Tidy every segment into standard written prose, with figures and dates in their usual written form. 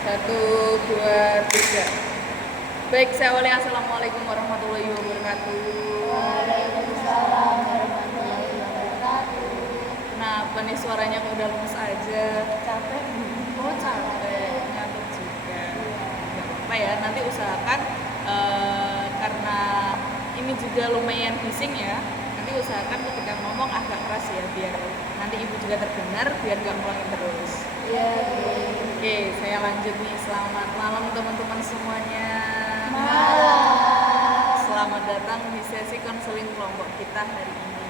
Satu, dua, tiga. Baik, saya awali. Assalamualaikum warahmatullahi wabarakatuh. Waalaikumsalam warahmatullahi wabarakatuh. Kenapa nih suaranya kok udah lemes aja? Capek? Oh capek, ngantuk juga. Gak apa-apa ya, nanti usahakan karena ini juga lumayan bising ya. Nanti usahakan ketika ngomong agak keras ya, biar nanti ibu juga terdengar, biar gak ngulangin terus. Iya. Oke, saya lanjut nih. Selamat malam teman-teman semuanya. Malam. Selamat datang di sesi konseling kelompok kita hari ini.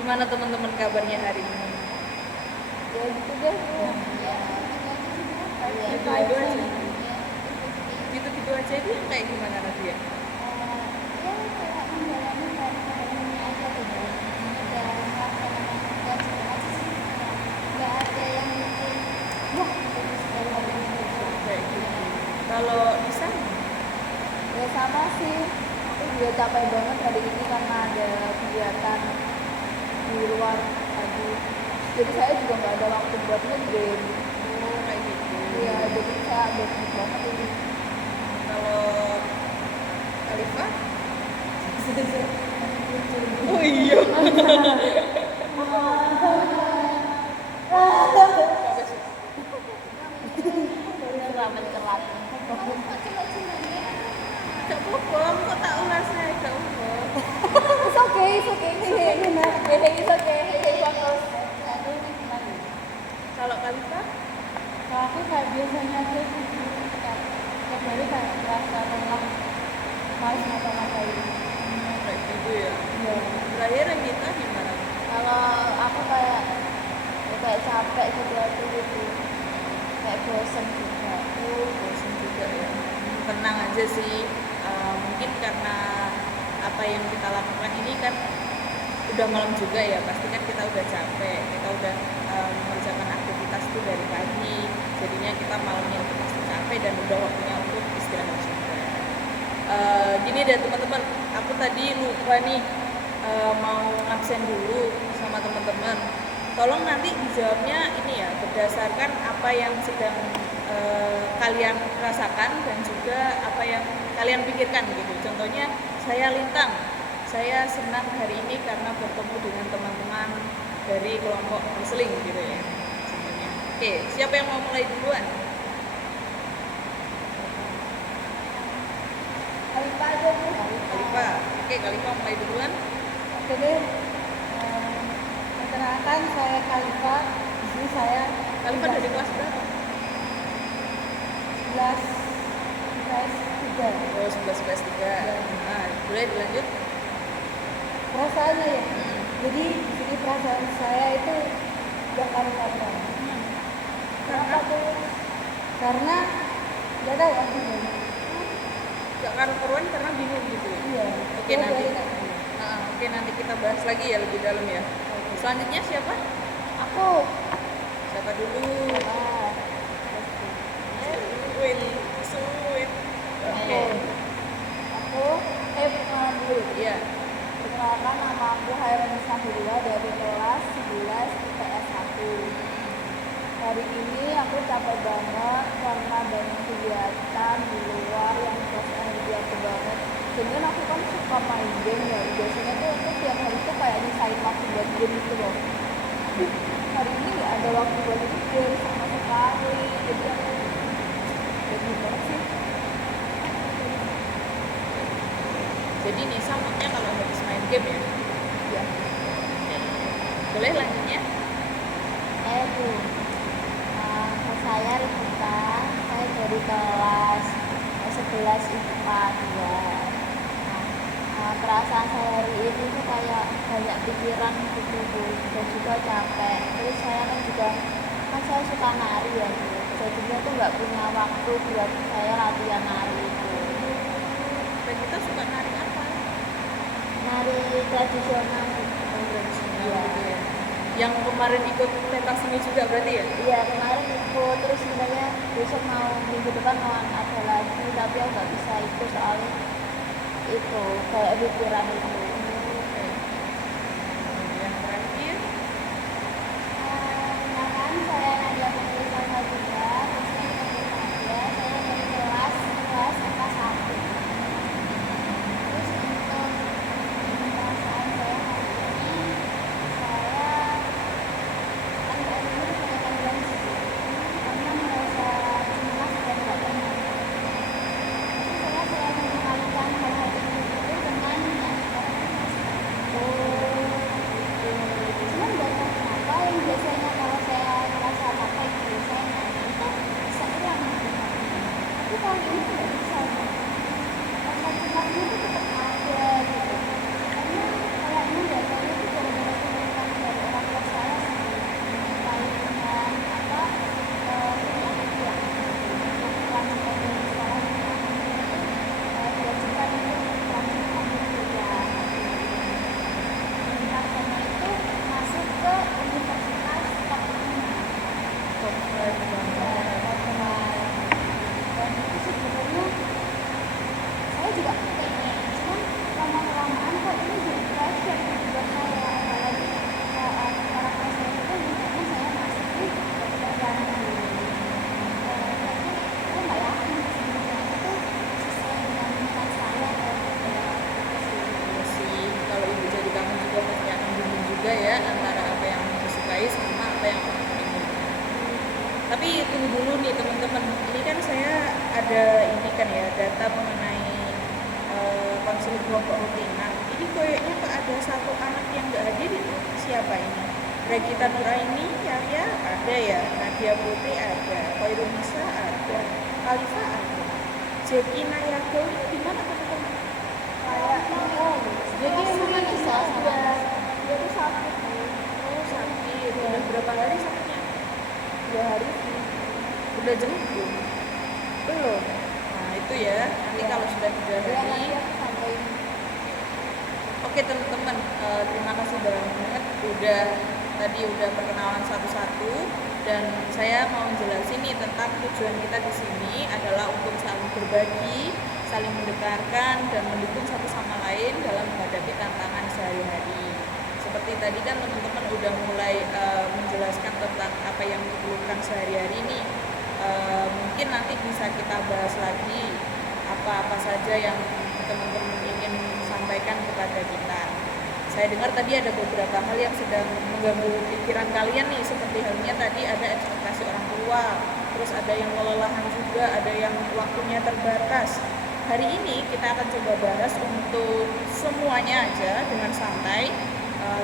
Gimana teman-teman kabarnya hari ini? Ya gitu deh. Gitu-gitu aja. Gitu-gitu aja itu yang kayak gimana nanti ya? Kayak gitu. Kalau di sana? Ya sama sih. Aku juga capek banget hari ini karena ada kegiatan di luar tadi. Jadi saya juga nggak ada waktu buat ngegame. Oh kayak gitu. Iya, jadi saya bete banget ini. Kalau Khalifah? Oh iya. Mencelat. Gak apa-apa, kok tak ulas saya, gak apa-apa. It's okay. It's okay. Bagus. Kalau Khalifah? Kalau aku kayak biasanya aja sih, tiap hari kayak merasa lelah, malas ngapa-ngapain. Kayak gitu ya. Iya. Terakhir yang kita gimana? Kalau aku kayak capek gitu gitu, kayak bosen juga. Bosan juga ya. Tenang aja sih. Mungkin karena apa yang kita lakukan ini kan udah malam juga ya. Pasti kan kita udah capek. Kita udah mengerjakan aktivitas itu dari pagi. Jadinya kita malamnya itu pasti capek dan udah waktunya untuk istirahat juga. Gini deh teman-teman, aku tadi lupa nih mau absen dulu sama teman-teman. Tolong nanti dijawabnya ini ya, berdasarkan apa yang sedang kalian rasakan dan juga apa yang kalian pikirkan gitu. Contohnya saya Lintang, saya senang hari ini karena bertemu dengan teman-teman dari kelompok konseling gitu ya. Contohnya. Oke, siapa yang mau mulai duluan? Kalipa aja tuh. Khalifah. Oke, Khalifah mulai duluan. Oke deh. Perkenalkan saya Kalipa. Di sini saya Khalifah dari kelas berapa? 11 kelas 3. Oh, 11 kelas 3. Nah, boleh dilanjut. Perasaannya ya. Jadi di sini perasaan saya itu gak karuan. Kenapa tuh? Karena gak tahu aku gimana. Gak karu-karuan karena bingung gitu ya. Iya. Oke, nanti. Oke, nanti kita bahas lagi ya lebih dalam ya. Selanjutnya siapa? Aku. Siapa dulu? Ah, Sweet. Oke. Aku. Perkenalan dulu. Iya. Perkenalkan nama aku Hairun Sahila dari kelas 11 IPS 1. Hari ini aku capek banget karena banyak kegiatan di luar yang suasana aku banget. Sebenarnya aku kan suka main game ya. Biasanya tuh aku tiap hari tuh kayak nyisain waktu buat game gitu loh. Hari ini nggak ada waktu buat game sama sekali. Jadi aku jadi banget sih. Jadi Nisa moodnya kalau habis main game ya. Ya. Oke. Boleh lanjutnya? Bu. Saya Rita. Saya dari kelas 11 IPA 2. Perasaan saya hari ini tuh kayak banyak pikiran gitu Bu, dan juga capek. Terus saya kan saya suka nari ya Bu. Jadinya tuh nggak punya waktu buat saya latihan nari itu. Dan kita suka nari apa? Nari tradisional. Tradisional gitu ya. Yang kemarin ikut pentas seni juga berarti ya? Iya, kemarin ikut, terus sebenarnya besok minggu depan mau ada lagi, tapi aku nggak bisa ikut soalnya itu kayak pikiran itu. Oke. Yang terakhir Kenalkan saya Nadia Putri Salsabila. Tapi tunggu dulu nih teman-teman, ini kan saya ada ini kan ya data mengenai konseling kelompok rutinan. Ini kayaknya kok ada satu anak yang nggak hadir, itu siapa ini? Regita Nuraini, Yahya ada ya, Nadia Putri ada, Koirunisa ada, Khalifa ada, Jeki Nayago ini di mana teman-teman? Kayak jadi emang bisa dia tuh sakit Oh sakit, udah berapa hari sakitnya? 2 hari sih. Udah jenguk belum? Nah itu ya, nanti kalau sudah 3 Ya hari. nanti aku sampaikan. Oke teman-teman, terima kasih banget udah perkenalan satu-satu, dan saya mau jelasin nih tentang tujuan kita di sini adalah untuk saling berbagi, saling mendekatkan dan mendukung satu sama lain dalam menghadapi tantangan sehari-hari. Seperti tadi kan teman-teman udah mulai menjelaskan tentang apa yang diperlukan sehari-hari nih. Mungkin nanti bisa kita bahas lagi apa-apa saja yang teman-teman ingin sampaikan kepada kita. Saya dengar tadi ada beberapa hal yang sedang mengganggu pikiran kalian nih, seperti halnya tadi ada ekspektasi orang tua, terus ada yang kelelahan juga, ada yang waktunya terbatas. Hari ini kita akan coba bahas untuk semuanya aja dengan santai.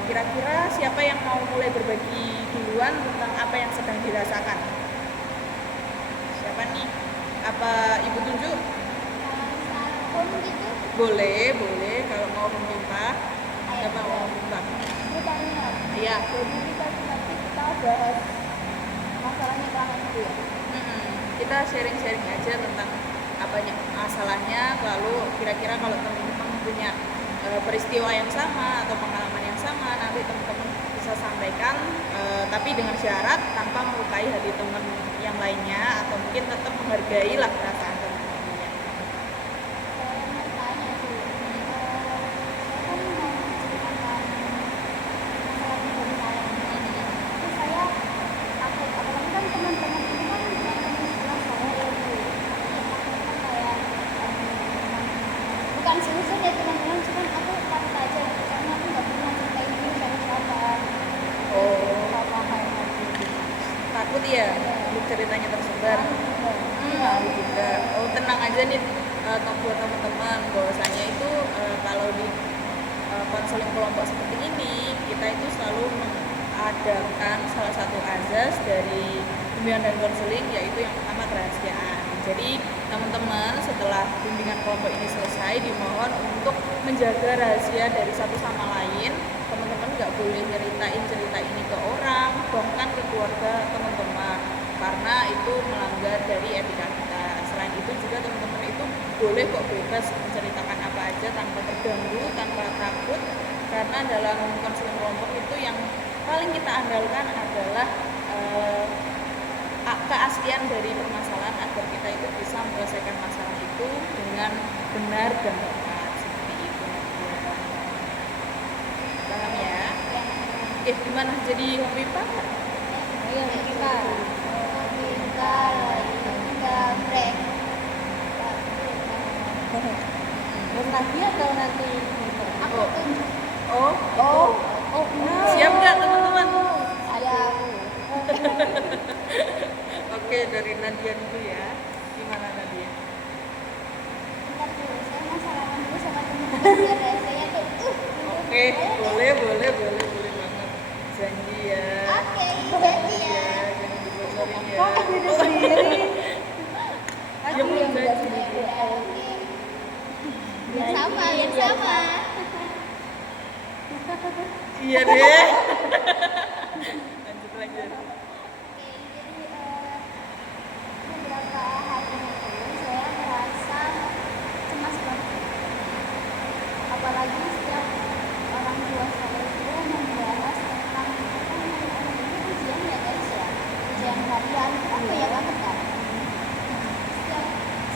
Kira-kira siapa yang mau mulai berbagi duluan tentang apa yang sedang dirasakan? Siapa nih? Apa Ibu tunjuk? Gitu. Boleh kalau mau meminta. Siapa mau meminta? Bertanya. Iya. Jadi nanti kita bahas masalahnya kelahan itu ya. Kita sharing-sharing aja tentang apanya masalahnya, lalu kira-kira kalau teman-teman punya peristiwa yang sama atau pengalaman yang sama, nanti teman-teman bisa sampaikan, tapi dengan syarat tanpa melukai hati teman yang lainnya, atau mungkin tetap menghargai lah perasaan teman-temannya. Saya mau tanya tuh, saya kan mau menceritakan masalah pribadi saya. Terus saya apalagi kan teman-teman ini kan teman-teman sekolah saya ya Bu. Aku kan kayak bukan susah ya teman-teman, cuman aku takut aja gitu, karena aku nggak pernah ceritain ini sama siapa. Oh, Sama kayak gitu. takut ya untuk ceritanya tersebar. Aku juga. Oh, tenang aja nih buat teman-teman, bahwasanya itu kalau di konseling kelompok seperti ini, kita itu selalu mengadakan salah satu azas dari bimbingan dan konseling, yaitu yang pertama kerahasiaan. Jadi teman-teman setelah bimbingan kelompok ini selesai, dimohon untuk menjaga rahasia dari satu sama lain. Teman-teman nggak boleh nyeritain cerita ini ke orang, bahkan ke keluarga teman-teman, karena itu melanggar dari etika kita. Selain itu juga teman-teman itu boleh kok bebas menceritakan apa aja tanpa terganggu, tanpa takut, karena dalam konseling kelompok itu yang paling kita andalkan adalah keaslian dari permasalahan, agar kita itu bisa menyelesaikan masalah itu dengan benar dan tepat, seperti itu. Paham ya? Gimana jadi hobi Pak? Ayo kita break. Lagi atau nanti? Aku Oh, siap nggak teman-teman? siap. Oke, dari Nadia dulu ya. Gimana Nadia? Bentar dulu, saya mau salaman dulu sama teman-teman biar rasanya tuh. Oke, boleh banget. Janji ya. Oke, jadi ya. Jangan dibocorin ya. Kok diri sendiri? Dia mau janji. Oke. Biar sama. Iya deh. Lanjut. Oke, jadi beberapa hari ini saya merasa cemas banget. Apalagi setiap orang tua saya itu membahas tentang ujian ya guys ya, ujian harian itu kan banyak banget kan. Setiap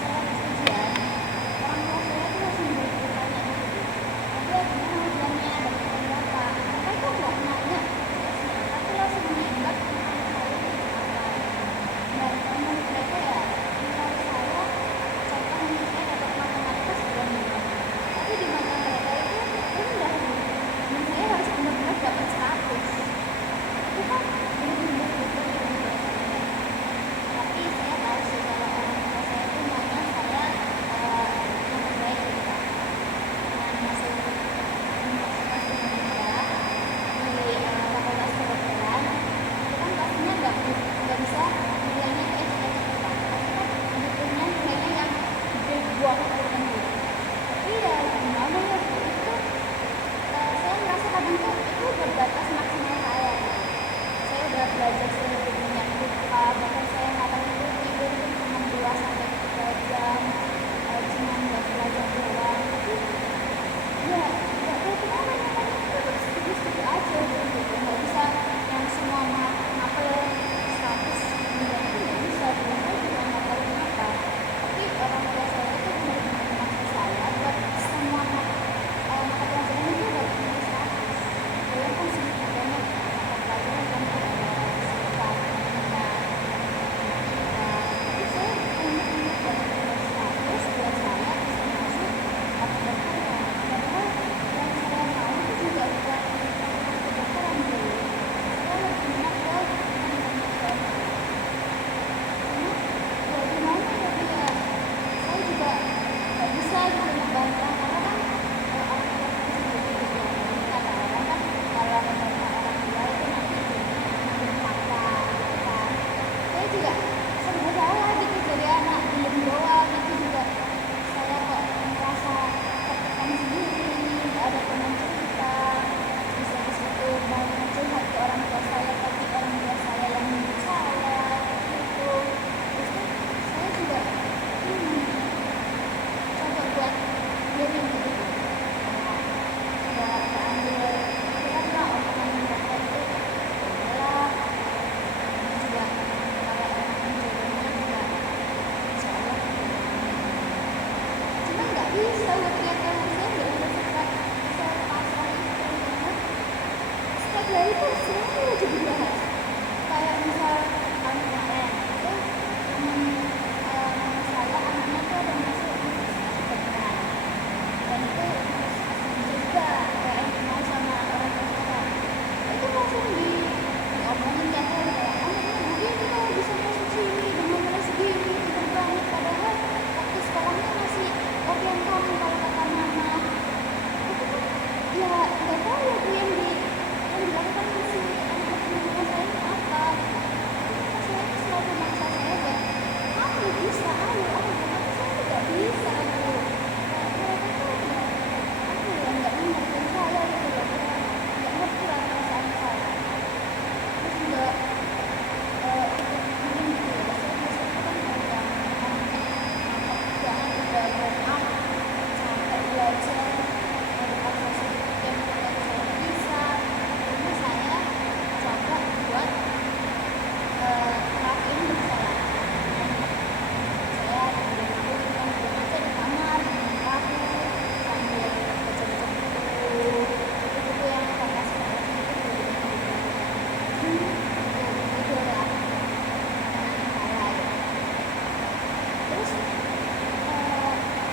saya ujian, orang tua saya itu langsung bertanya gitu, Nadia gimana ujiannya, dapat berapa? Mereka itu nggak nanya, tapi langsung mengingat tentang saya itu apa. Dan menurut mereka ya, nilai saya, contoh menurut saya dapat matematika 95, tapi di mata mereka itu rendah gitu. Dan saya harus benar-benar dapat 100. Itu kan benar-benar gitu.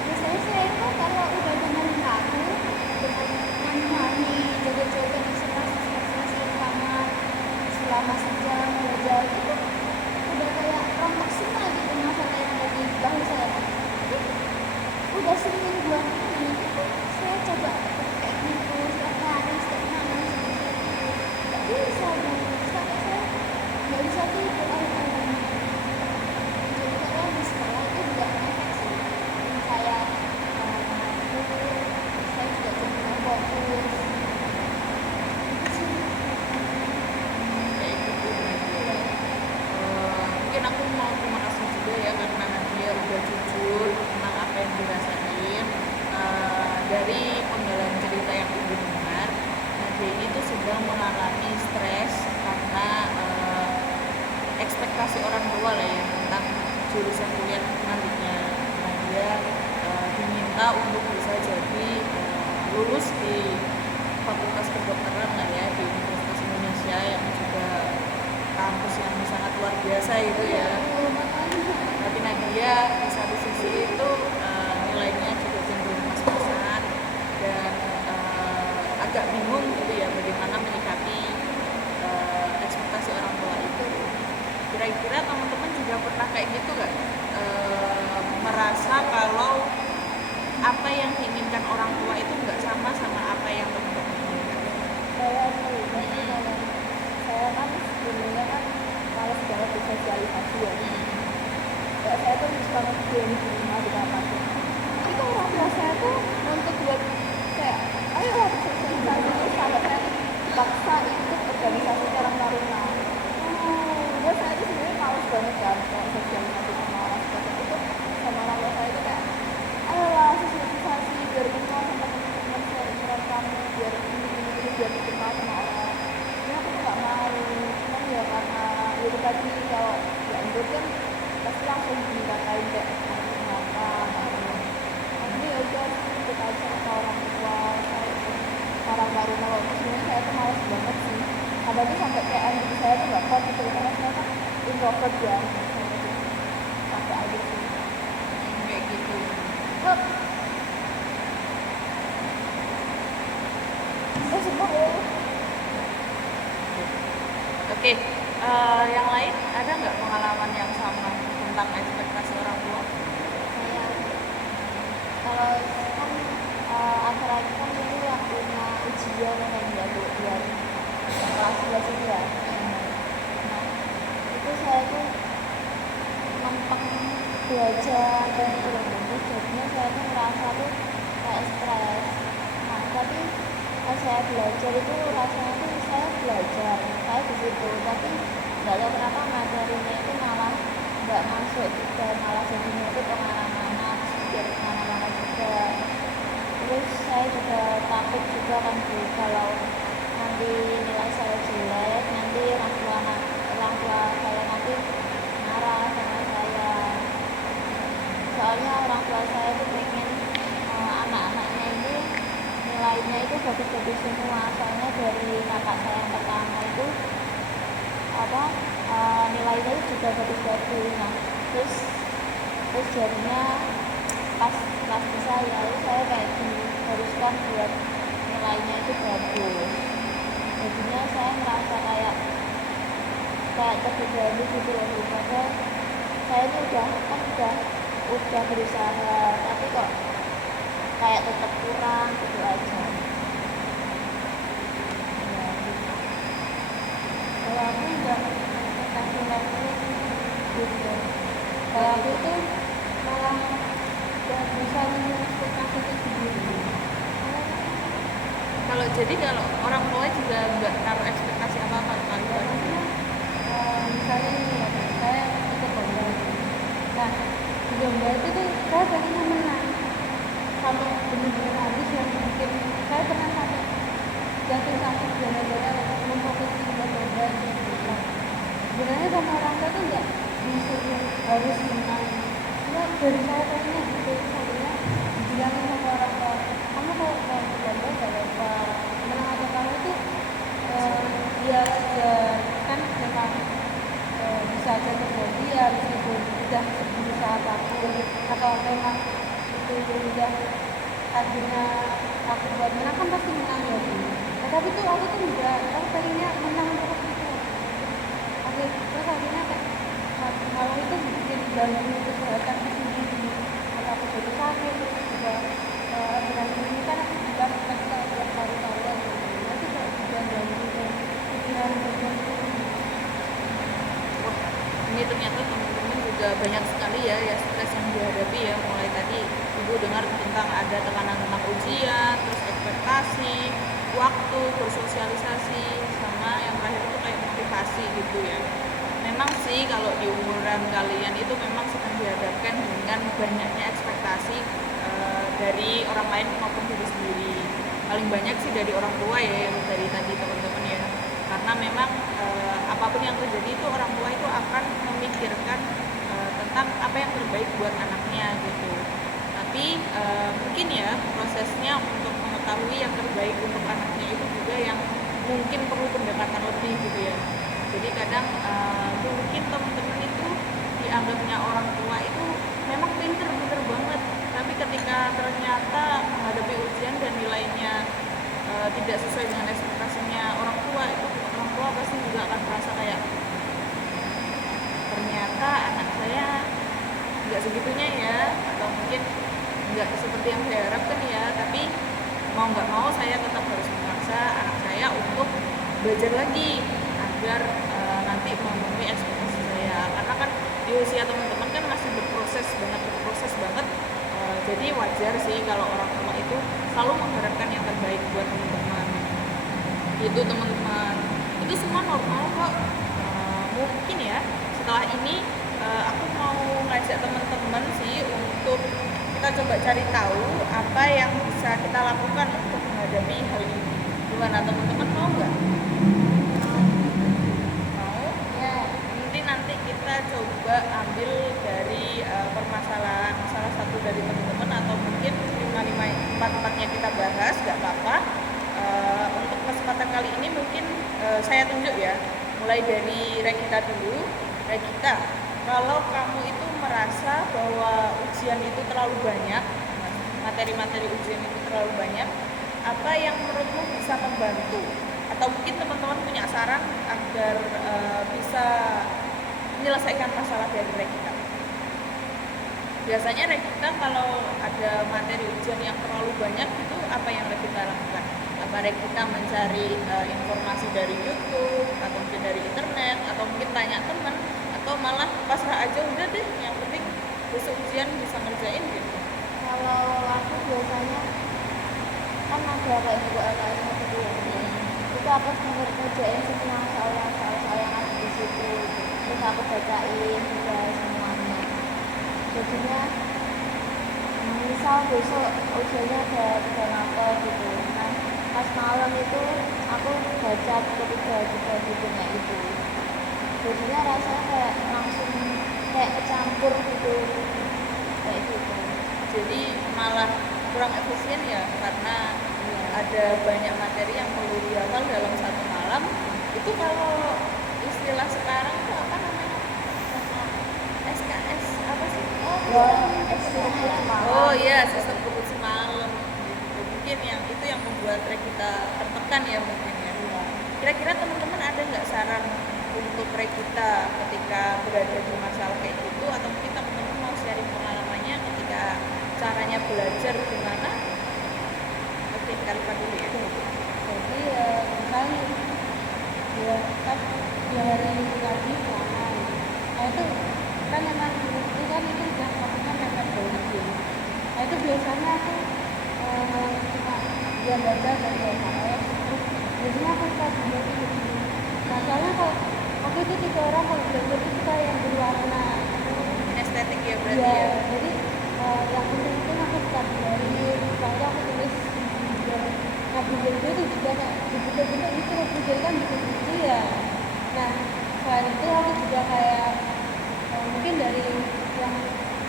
biasanya saya itu kalau udah dengerin lagu dengan nyanyi joget-joget di kamar selama sejam 2 jam itu udah kayak rontok semua gitu masalah yang ada di bahu saya. Itu udah sering buat ini itu saya coba kayak gitu setiap hari setiap malam nggak bisa dong sampai saya nggak bisa tidur akhirnya. Jadi kadang di sekolah itu juga efek sih saya tidur saya juga jadi nggak fokus itu sih. Kayak gitu Nadia. Mungkin aku mau terima kasih juga ya karena Nadia udah jujur tentang apa yang dirasain. Dari penggalan cerita yang ibu dengar, Nadia ini tuh sedang mengalami stres karena ekspektasi orang tua lah ya tentang jurusan kuliah nantinya. Nadia diminta untuk bisa jadi lulus di Fakultas Kedokteran lah ya di Universitas Indonesia yang juga kampus yang sangat luar biasa gitu ya. Tapi Nadia di satu sisi itu nilainya juga cenderung pas-pasan dan agak bingung gitu ya bagaimana menyikapi ekspektasi orang tua itu. Kira-kira teman-teman juga pernah kayak gitu nggak? Merasa kalau apa yang diinginkan orang tua itu nggak sama apa yang teman-teman inginkan. Saya nih pasti kalau saya kan sebenarnya kan males banget bersosialisasi ya. Kayak saya tuh suka ngediam di rumah di kamar. Tapi kan orang tua saya tuh untuk buat kayak ayo lah bersosialisasi terus sampai saya dipaksa ikut organisasi Karang Taruna. Udah saya tuh sebenarnya males banget kan kalau sosialisasi sama orang seperti itu sama orang tua saya itu kayak ayolah sosialisasi biar kenal sama teman-teman saya kamu biar ini biar dikenal sama orang. Ini aku tuh nggak mau, cuman ya karena itu tadi kalau ya ikut kan pasti langsung dikatain kayak kenapa tapi ya udah ikut aja sama orang tua saya ikut Karang Taruna waktu sebenarnya saya tuh males banget sih. Kadang tuh sampai kayak energi saya tuh nggak kuat gitu karena saya kan introvert ya sampai aja sih. Kayak gitu. Hup. Sumpah ya. Oke, yang lain ada nggak pengalaman yang sama tentang ekspektasi orang tua? Kayak kalau kan akhir-akhir kan ini waktunya ujian kan ya Bu buat kelas 11 ini ya. Nah itu saya tuh nempeng belajar dan terus jadinya saya tuh merasa tuh kayak stres. Nah tapi pas saya belajar itu rasanya tuh saya belajar saya di situ tapi nggak tahu kenapa materinya itu malah nggak masuk dan malah jadinya itu kemana-mana jadi kemana-mana juga. Terus saya juga takut juga kan Bu kalau nanti nilai saya jelek nanti orang tua saya nanti marah sama saya soalnya orang tua saya tuh pengen anak-anaknya ini nilainya itu bagus-bagus semua soalnya dari kakak saya yang pertama itu nilainya itu juga bagus-bagus. Nah terus jadinya pas kelas saya itu saya kayak diharuskan buat nilainya itu bagus jadinya saya merasa kayak terbebani gitu loh padahal saya ini udah berusaha tapi kok kayak tetap kurang gitu aja ya gitu. Kalau aku nggak kasih level gitu. Kalau aku tuh malah nggak bisa ekspektasi itu sendiri. Kalau orang tua juga nggak naruh ekspektasi apa-apa kali Misalnya ini ya, saya ikut lomba. Nah, di lomba itu tuh saya pengennya menang sampai benar-benar habis yang bikin saya pernah sampai jatuh sakit gara-gara memfokusi buat lomba gitu. Sebenarnya sama orang tua tuh nggak disuruh harus menang. Cuma dari saya pengennya gitu, soalnya dibilangin sama orang tua, kamu kalau mau ikut lomba nggak apa-apa, menang atau kamu itu dia aja kan bisa aja terjadi ya meskipun udah berusaha aku, atau memang itu udah takdirnya aku buat menang kan pasti menang ya Bu. Nah, tapi tuh aku tuh enggak, aku pengennya menang terus gitu. Terus akhirnya kayak malah itu bikin ganggu kesehatanku sendiri. Kalau aku jadi sakit terus juga dengan ini kan aku juga pasti tiap paru-paru gitu. Nanti kayak juga ganggu pikiran juga. Wah, ini ternyata teman-teman juga banyak sekali ya stres yang dihadapi ya. Mulai tadi ibu dengar tentang ada tekanan tentang ujian, terus ekspektasi, waktu, bersosialisasi, sama yang terakhir itu kayak motivasi gitu ya. Memang sih kalau di umuran kalian itu memang sedang dihadapkan dengan banyaknya ekspektasi dari orang lain maupun diri sendiri. Paling banyak sih dari orang tua ya, yang dari tadi teman-teman ya. Karena memang apapun yang terjadi itu orang tua itu akan memikirkan tentang apa yang terbaik buat anaknya gitu. Tapi mungkin ya prosesnya untuk mengetahui yang terbaik untuk anaknya itu juga yang mungkin perlu pendekatan lebih gitu ya. Jadi kadang mungkin teman-teman itu dianggapnya orang tua itu memang pinter banget, tapi ketika ternyata menghadapi ujian dan nilainya tidak sesuai dengan ekspektasinya orang tua, itu orang tua pasti juga akan merasa kayak ternyata anak saya nggak segitunya ya, atau mungkin nggak seperti yang saya harapkan ya. Tapi mau nggak mau saya tetap harus memaksa anak saya untuk belajar lagi agar nanti memenuhi ekspektasi saya, karena kan di usia teman-teman kan masih berproses banget. Jadi wajar sih kalau orang tua itu selalu mengharapkan yang terbaik buat teman-teman. Itu teman-teman, itu semua normal kok. Mungkin ya setelah ini aku mau ngajak teman-teman sih untuk kita coba cari tahu apa yang bisa kita lakukan untuk menghadapi hal ini. Gimana teman-teman, mau nggak? Nanti kita coba ambil dari permasalahan salah satu dari teman-teman, atau mungkin 5-5-4-4-nya kita bahas, gak apa-apa. Untuk kesempatan kali ini mungkin saya tunjuk ya, mulai dari Regita dulu. Regita, kalau kamu itu merasa bahwa ujian itu terlalu banyak, materi-materi ujian itu terlalu banyak, apa yang menurutmu bisa membantu? Atau mungkin teman-teman punya saran agar bisa menyelesaikan masalah dari Regita. Biasanya Regita kalau ada materi ujian yang terlalu banyak itu apa yang Regita lakukan? Apa Regita mencari informasi dari YouTube, atau mungkin dari internet, atau mungkin tanya teman, atau malah pasrah aja udah deh, yang penting besok ujian bisa ngerjain gitu? Kalau aku biasanya kan ada kayak buku LKS gitu ya, itu aku ngerjain semua soal-soal yang ada di situ, terus aku bacain juga semuanya. Jadinya misal besok ujiannya ada 3 mata gitu, nah pas malam itu aku baca ketiga bukunya itu, jadinya rasanya kayak langsung kayak kecampur gitu, kayak gitu. Jadi malah kurang efisien ya, karena ada banyak materi yang perlu dihafal dalam satu malam. Itu kalau istilah sekarang itu apa namanya? SKS apa sih? Oh iya, sistem kebut semalam gitu. Mungkin yang itu yang membuat Regita tertekan ya mungkin ya. Kira-kira teman-teman ada nggak saran untuk Regita ketika berada di masalah kayak gitu, atau mungkin teman-teman mau sharing pengalamannya ketika caranya belajar gimana? Oke, Kalpa dulu ya. Jadi misalnya ya kan 2 hari lagi ulangan, nah itu kan memang itu kan itu udah maksudnya mepet banget. Nah itu biasanya aku cuma dia baca dan LKS, terus biasanya aku suka belajar gitu. Nah soalnya kalau aku itu tipe orang kalau belajar itu suka yang berwarna, Estetik ya berarti ya, ya. jadi yang penting aku suka belajar, soalnya aku tulis juga. Nah belajar itu juga kayak buku-buku itu belajar kan buku-buku ya. Nah selain itu aku juga kayak mungkin dari yang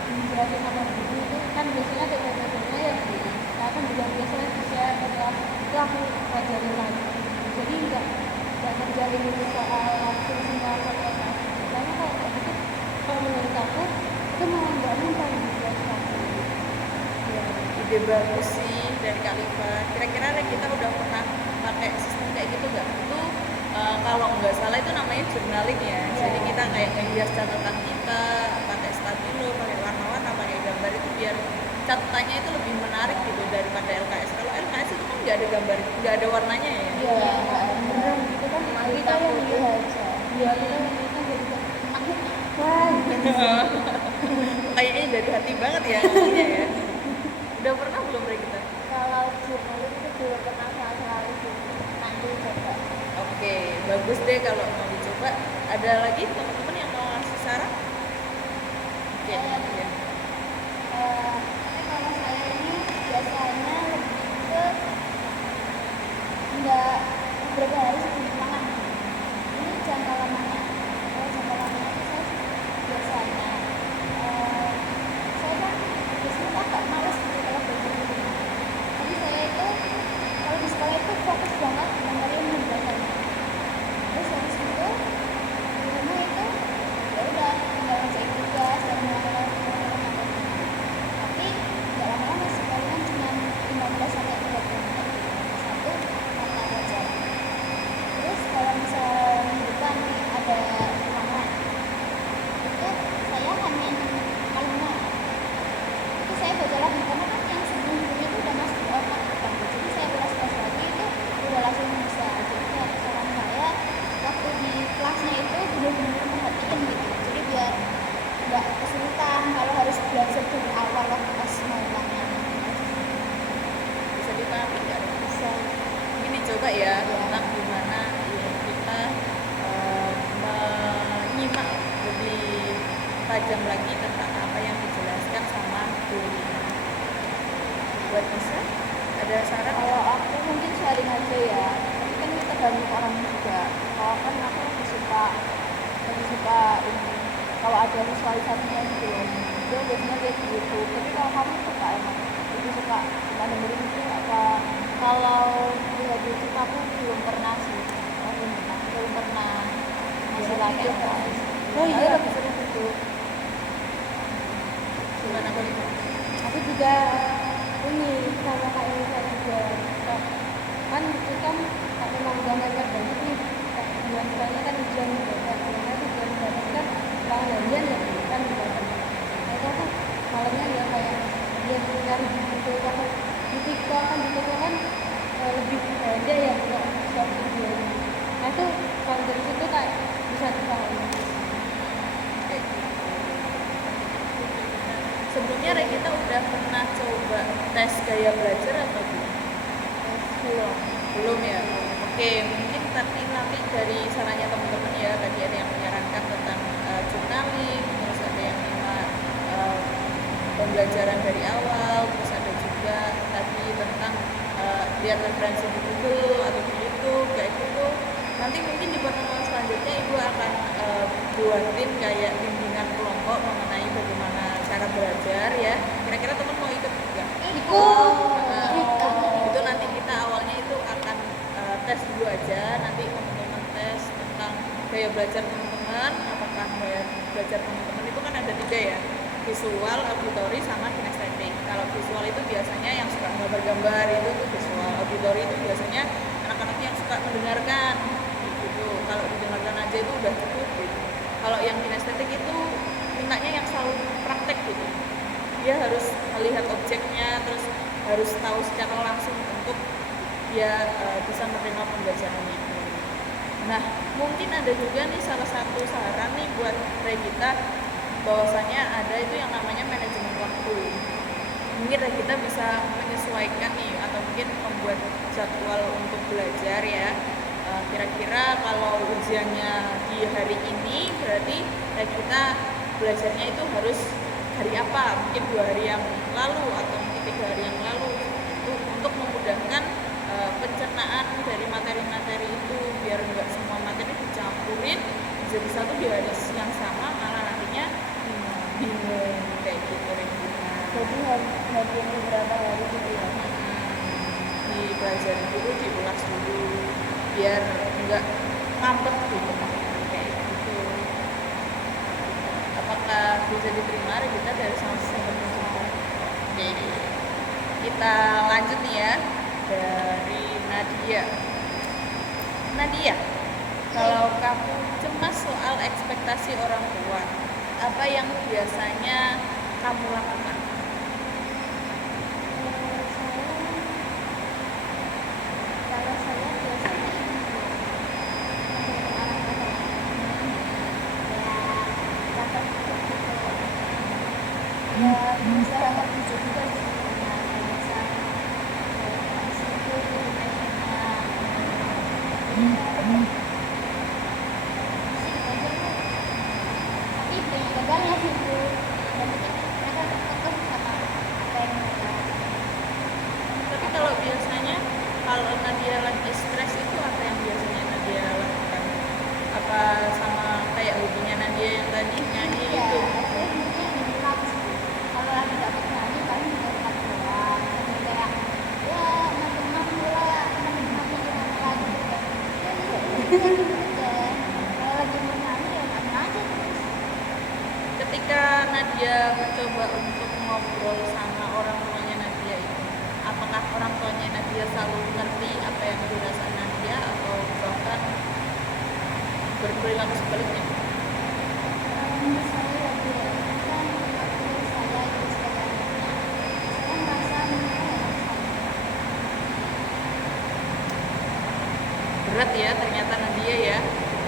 dijelasin sama buku itu kan biasanya teknik-tekniknya ya sih. Nah kan juga biasanya bisa itu aku pelajarin lagi. Jadi nggak ngerjain soal langsung semua pakai. Soalnya kalau kayak gitu, kalau menurut aku itu malah nggak mempan buat aku. Ya. Ide bagus sih dari Kak Liva. Kira-kira kita udah pernah pakai sistem kayak gitu nggak? Itu kalau nggak salah itu namanya journaling ya. Jadi kita kayak ngehias catatan kita pakai stabilo, pakai warna-warna, pakai gambar itu biar catatannya itu lebih menarik gitu daripada LKS. Kalau LKS itu kan nggak ada gambar, nggak ada warnanya ya. Iya, Beneran gitu kan kita yang putih aja. iya kita yang itu jadi wah gitu. Kayaknya dari hati banget ya ngomongnya ya. Udah pernah belum kita? Kalau jurnalis itu belum pernah sama sekali sih. Nanti coba. Oke, bagus deh kalau mau dicoba. Ada lagi teman-teman yang mau ngasih saran? Oke, ya. Tapi kalau saya ini biasanya lebih ke nggak beberapa hari sebelum makan. Ini jangka lamanya. Kalau jangka lamanya itu saya biasanya saya kan biasanya agak males gitu kalau belajar di rumah. Tapi saya itu kalau di sekolah itu fokus banget dengerin penjelasannya. Terus habis itu di rumah itu ya udah tinggal ngerjain tugas dan melakukan tapi nggak lama-lama sekalian cuma 15 sampai 30 menit satu mata pelajaran. Terus kalau misal minggu depan ada ulangan itu saya hanya kalimat itu saya baca lagi karena kan yang sebelumnya itu udah masuk di otak kan, jadi saya ulas-ulas lagi itu udah langsung bisa. Jadi kayak saran saya waktu di kelasnya itu benar-benar perhatiin gitu, jadi biar nggak kesulitan kalau harus belajar dari awal waktu pas mau ulangan. Bisa dipahami nggak? Bisa. Ini dicoba ya tentang gimana kita menyimak lebih tajam lagi tentang apa yang dijelaskan sama guru. Buat bisa ada saran? Kalau aku mungkin sharing aja ya, tapi kan ini tergantung orang juga. Kalau kan aku lebih suka ini kalau ada visualisasinya gitu loh, itu biasanya lihat di YouTube. Tapi kalau kamu suka emang lebih suka cuma dengerin itu apa? Kalau lihat di YouTube aku belum pernah sih, belum pernah masih lagi guys. Oh iya, lebih seru gitu. Gimana boleh? aku juga ini sama Kak Elisa juga kan itu kan memang udah mepet banget nih bulan-bulannya kan ujian bulan-bulannya tujuan banget kan ulang harian ya kan dibaca. Nah itu aku malamnya ya kayak dia cari di buku kan di TikTok kan lebih pendek ya bukan short video. Nah itu kalau dari situ kayak bisa dipahami. Sebelumnya kita udah pernah coba tes gaya belajar atau belum? Belum. Belum ya? Oke, mungkin nanti dari sarannya teman-teman ya, tadi ada yang menyarankan tentang journaling, terus ada yang minta pembelajaran dari awal, terus ada juga tadi tentang lihat referensi di Google atau di YouTube kayak gitu. Nanti mungkin di pertemuan selanjutnya Ibu akan buatin kayak bimbingan kelompok mengenai bagaimana cara belajar ya. Kira-kira teman mau ikut juga? Itu nanti kita awalnya itu akan tes dulu aja, nanti teman-teman tes tentang gaya belajar teman-teman. Apakah gaya belajar teman-teman itu kan ada 3 ya, visual, auditory, sama kinestetik. Kalau visual itu biasanya yang suka gambar-gambar itu tuh visual, auditory itu biasanya anak-anak yang suka mendengarkan gitu. Kalau didengarkan aja itu udah cukup gitu. Kalau yang kinestetik itu mintanya yang selalu praktek gitu, dia harus melihat objeknya, terus harus tahu secara langsung untuk dia bisa menerima pembelajarannya. Nah, mungkin ada juga nih salah satu saran nih buat kita, bahwasanya ada itu yang namanya manajemen waktu. Mungkin kita bisa menyesuaikan nih atau mungkin membuat jadwal untuk belajar ya. Kira-kira kalau ujiannya di hari ini, berarti kita belajarnya itu harus hari apa? Mungkin 2 hari yang lalu atau mungkin 3 hari yang lalu, itu untuk memudahkan pencernaan dari materi-materi itu, biar nggak semua materi dicampurin jadi satu di hari yang sama, malah nantinya bingung kayak gitu Regina. Jadi hari beberapa hari gitu ya. Dipelajari dulu, diulas dulu, biar nggak ngambek gitu kayak gitu. Apakah bisa diterima kita dari sama-sama juga. Oke, kita lanjut nih ya dari Nadia. Nadia, kalau kamu cemas soal ekspektasi orang tua, apa yang biasanya kamu lakukan? Kalau saya biasanya dapat gitu. Ya, berusaha tertuju juga sih. Tapi banyak gagalnya sih Bu. Dan mungkin mereka kekeh sama apa yang mereka Tapi kalau biasanya kalau Nadia lagi stres itu apa yang biasanya Nadia lakukan? Apa sama kayak hobinya Nadia yang tadi nyanyi ya, itu? saya intinya relax sih. Kalau lagi dapat nyanyi paling relax doang. Jadi kayak ya teman-teman lah, teman-teman yang lagi gitu. Ya gitu aja. Kalau lagi mau nyanyi ya nyanyi aja terus. Ketika Nadia mencoba untuk ngobrol sama orang tuanya Nadia itu, apakah orang tuanya Nadia selalu ngerti apa yang dirasakan Nadia atau bahkan berperilaku sebaliknya? Saya lagi kan waktu saya di sekolah saya merasa Berat ya ternyata Nadia ya.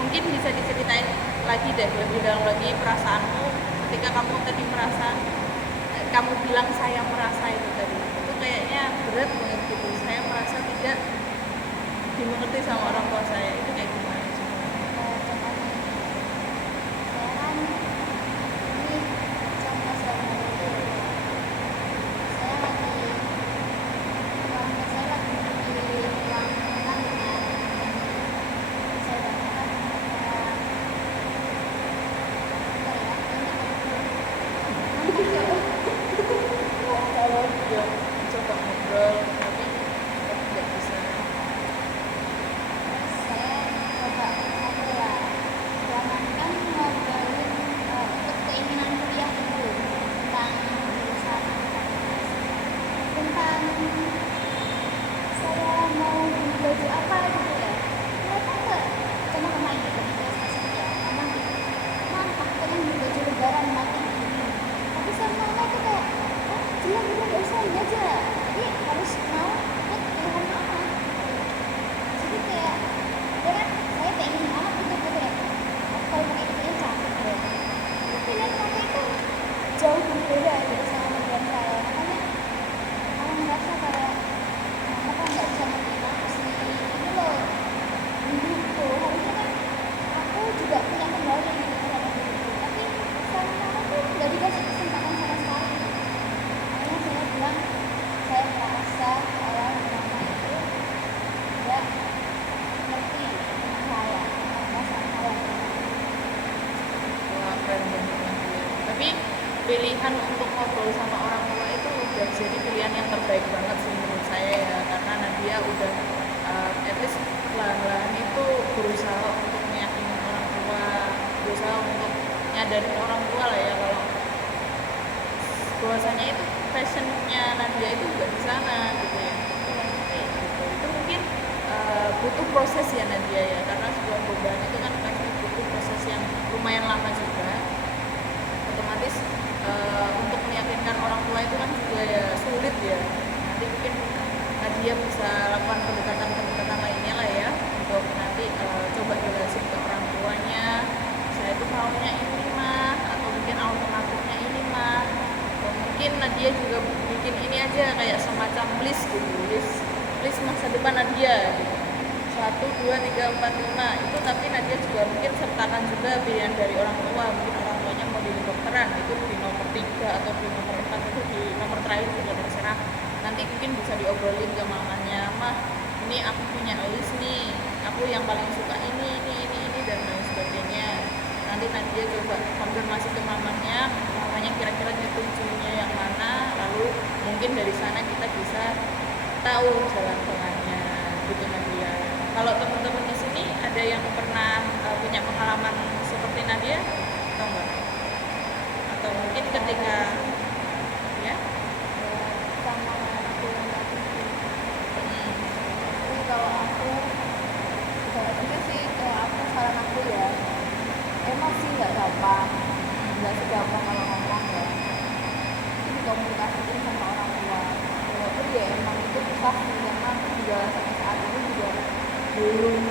Mungkin bisa diceritain lagi deh lebih dalam lagi perasaanmu ketika kamu tadi merasa kamu bilang saya merasa itu tadi itu kayaknya berat banget gitu. Saya merasa tidak dimengerti sama orang tua saya, itu kayak gimana sih? contohnya saya kan ini contoh saya itu saya lagi keluarga saya lagi di ruang tengah dengan saya datangkan Kalau dia coba ngobrol tapi tidak bisa. saya coba ngobrol lah jangankan ngobrolin untuk keinginan kuliah dulu tentang jurusan tentang saya mau beli baju apa gitu ya mereka nggak cuma main gitu di spesifik ya ngomong gitu mam aku pengen beli baju lebaran nanti gini tapi sama mama tuh kayak oh jelek gitu gak usah ini aja jadi harus mau ikut pilihan mama jadi kayak ya kan saya pengen banget gitu ya aku kalau pakai itu cantik deh tapi pilihan mama itu jauh berbeda gitu sama pilihan saya makanya kalau merasa kayak mama kan nggak bisa ngertiin aku sih ini loh diriku harusnya kan aku juga punya kendali gitu terhadap diriku tapi sama mama tuh nggak dikasih kesempatan sama sekali makanya saya bilang saya merasa kalau mama itu nggak ngerti dengan saya dengan perasaan saya Wah, keren banget Nadia. Tapi pilihan untuk ngobrol sama orang tua itu udah jadi pilihan yang terbaik banget sih menurut saya ya, karena Nadia udah at least pelan-pelan itu berusaha untuk meyakinkan orang tua, berusaha untuk nyadarin orang tua lah ya kalau bahwasanya itu passionnya Nadia itu juga di sana gitu ya. Gitu. Itu mungkin butuh proses ya Nadia ya, karena sebuah perubahan itu kan pasti butuh proses yang lumayan lama juga. Otomatis untuk meyakinkan orang tua itu kan juga ya sulit ya. Nanti mungkin Nadia bisa lakukan pendekatan-pendekatan lainnya lah ya untuk nanti coba jelasin ke orang tuanya saya itu maunya ini mah, atau mungkin alternatifnya ini mah, atau mungkin Nadia juga bikin ini aja kayak semacam list gitu, list masa depan Nadia gitu. 1, 2, 3, 4, 5 itu, tapi Nadia juga mungkin sertakan juga pilihan dari orang tua, mungkin orang tuanya mau di dokteran itu di nomor 3 atau di nomor 4 itu di nomor terakhir juga terserah. Nanti mungkin bisa diobrolin ke mamanya, mah ini aku punya list nih, aku yang paling suka ini dan lain sebagainya. Nanti Nadia coba konfirmasi ke mamanya kira-kira ditujunya yang mana, lalu mungkin dari sana kita bisa tahu jalan tengahnya gitu Nadia. Kalau teman-teman di sini ada yang pernah punya pengalaman seperti Nadia atau enggak? Atau ketika ya sama aku yang tadi sih. hmm, Tapi kalau aku sebenarnya sih kayak aku saran aku ya, emang sih nggak gampang, nggak segampang kalau ngomong ya. Itu dikomunikasikan sama orang tua. Walaupun ya emang itu susah sih karena aku juga sampai saat ini juga belum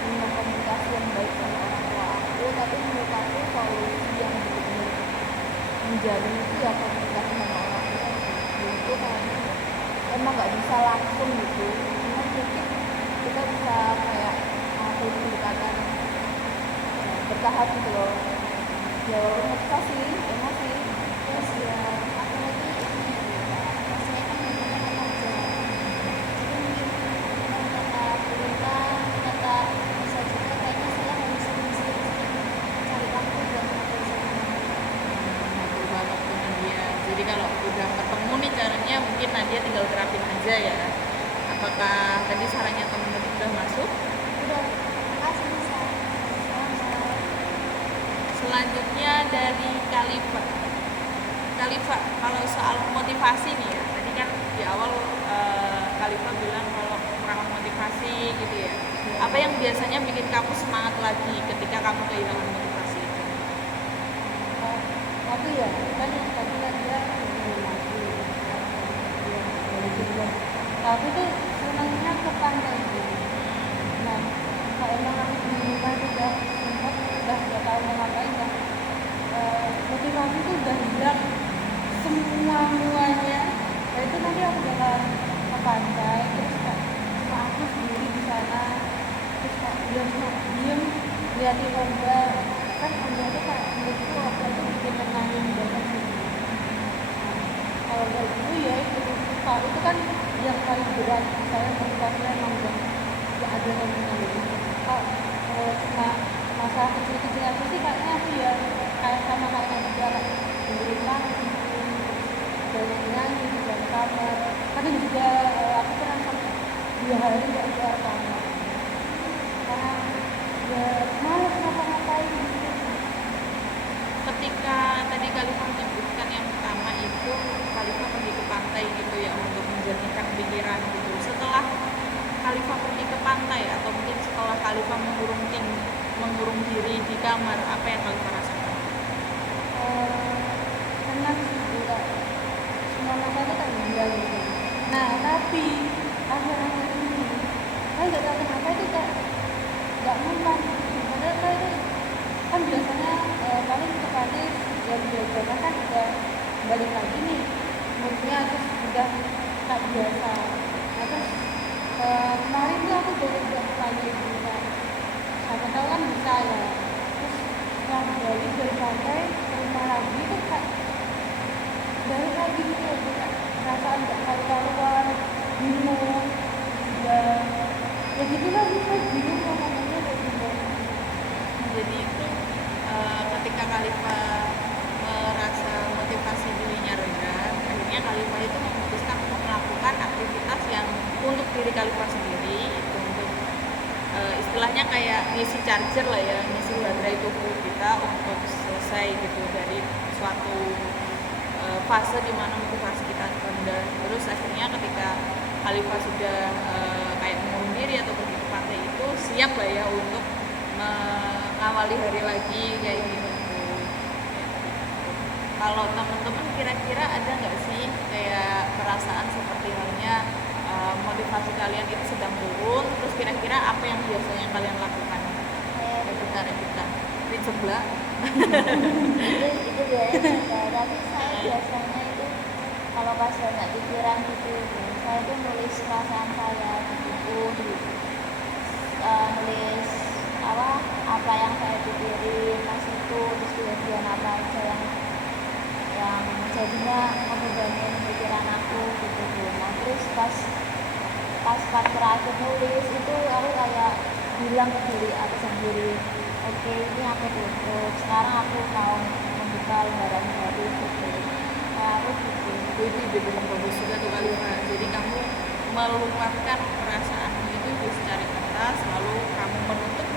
punya komunikasi yang baik sama orang tua aku. Tapi menurut aku solusi yang benar-benar menjadi itu ya komunikasi sama orang tua sih. Itu kayaknya emang nggak bisa langsung gitu, cuma mungkin kita bisa kayak ngatur pendekatan bertahap gitu loh. Ya walaupun susah sih, emang sih. Terus ya apalagi ini saya kan memang kerja, jadi mungkin kata kuliah kata bisa juga kayaknya saya harus sering-sering cari waktu buat ngobrol sama mereka. betul banget tuh Nadia. Jadi kalau udah ketemu nih caranya mungkin Nadia tinggal terapin aja ya. Apakah tadi sarannya teman-teman udah masuk? Udah, makasih bisa. Sama-sama. Selanjutnya dari Kalifa. Kalifa, kalau soal motivasi nih ya, tadi kan di awal Kalifa bilang kalau kurang motivasi gitu ya. Apa yang biasanya bikin kamu semangat lagi ketika kamu kehilangan motivasi itu? Tapi ya kan tadi kan dia belum maju, tapi tuh senangnya ke pantai gitu. Nah kalau emang aku di rumah udah sempat udah nggak tahu mau ngapain kan, motivasi tuh udah hilang semuanya. Nah itu nanti aku bakalan ke pantai terus kak cuma aku sendiri di sana, terus kak dia cuma diem liatin ombak. Kan ombak itu kak menurutku ombak itu bikin tenangin banget sih. Nah, kalau udah gitu ya itu kan yang paling berat saya motivasinya emang udah gak ada yang mengalami. Kalau cuma masalah kecil-kecil aku sih kayaknya aku ya kayak sama kayak juga dengerin lagu, banyak nyanyi di dalam kamar. Kadang juga aku pernah sampai 2 hari gak keluar kamar karena ya malas ngapa-ngapain gitu. Ketika tadi Kalifa menyebutkan yang pertama itu Kalifa pergi ke pantai gitu ya untuk menjernihkan pikiran gitu. Setelah Kalifa pergi ke pantai atau mungkin setelah Kalifa mengurung diri di kamar, apa yang Kalifa rasakan? Senang sih juga semua masa itu kan hilang gitu. Nah tapi akhir-akhir ini saya nggak tahu kenapa itu kayak nggak mempan gitu. Padahal saya itu kan biasanya paling ke pantai jam 2 kan udah balik lagi nih moodnya, terus udah kayak biasa. Nah terus kemarin tuh aku baru buat lagi gitu kan, siapa tahu kan bisa ya. Terus setelah balik dari pantai ke rumah lagi itu kayak balik lagi gitu loh, kayak perasaan nggak karu-karuan, bingung, dan ya gitu lah gitu, bingung mau ngomongnya kayak gimana. Jadi itu ketika Kalifa merasa motivasi dirinya rendah, akhirnya Kalifa itu memutuskan untuk melakukan aktivitas yang untuk diri Kalifa sendiri, itu untuk istilahnya kayak ngisi charger lah ya, ngisi baterai tubuh kita untuk selesai gitu dari suatu fase di mana motivasi kita rendah. Terus akhirnya ketika Kalifa sudah kayak mengurung diri atau pergi ke pantai itu siap lah ya untuk mengawali hari lagi kayak gitu. Kalau teman-teman kira-kira ada nggak sih kayak perasaan seperti halnya motivasi kalian itu sedang turun, terus kira-kira apa yang biasanya kalian lakukan? Revita di sebelah. itu biasanya juga. Tapi saya biasanya itu kalau pas banyak pikiran gitu, saya itu nulis perasaan saya di buku, nulis apa yang saya pikirin pas itu, terus kejadian apa aja yang jadinya ngebebanin pikiran aku gitu. Nah terus pas part terakhir nulis itu aku kayak bilang ke diri aku sendiri, oke, ini aku tutup, sekarang aku mau membuka lembaran baru gitu. Kayak aku gitu. Itu ide yang bagus juga tuh Kalifa. Jadi kamu melupakan perasaanmu itu secara kertas, lalu kamu menutup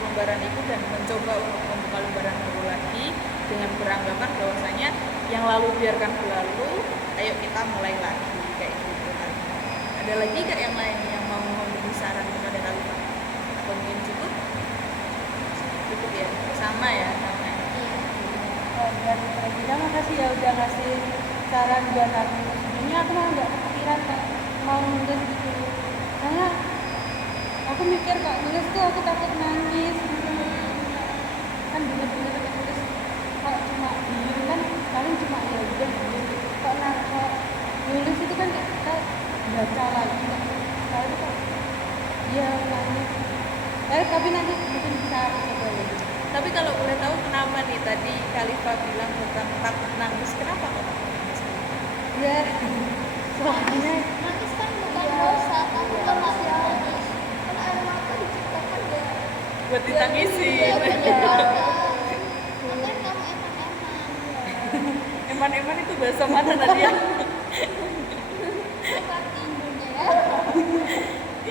lembaran itu dan mencoba untuk membuka lembaran baru lagi dengan beranggapan bahwasanya yang lalu biarkan berlalu, ayo kita mulai lagi kayak gitu kan. Ada lagi gak yang lain yang mau memberi saran kepada Khalifah? Atau mungkin cukup? Cukup ya, sama ya, sama. Dan Regina makasih ya udah ngasih saran buat aku. Sebenarnya aku malah nggak kepikiran kayak mau nulis gitu, karena aku mikir kak nulis tuh aku takut nangis gitu. Kan bener-bener nulis kalau cuma diem kan paling cuma ya udah gitu. Kalau nulis itu kan kayak kita baca lagi kan, sekali kok ya nangis. Tapi nanti mungkin bisa aku coba lagi. Tapi kalau boleh tahu kenapa nih tadi Khalifah bilang tentang takut nangis, kenapa kok takut nangis? Ya soalnya Nangis kan bukan dosa, kamu kan masih nangis. Kan air mata diciptakan ya. Buat ditangisin. Iya, menyenangkan. Makanya kamu eman-eman. Eman-eman itu bahasa mana tadi ya? Bukan tinjunya ya.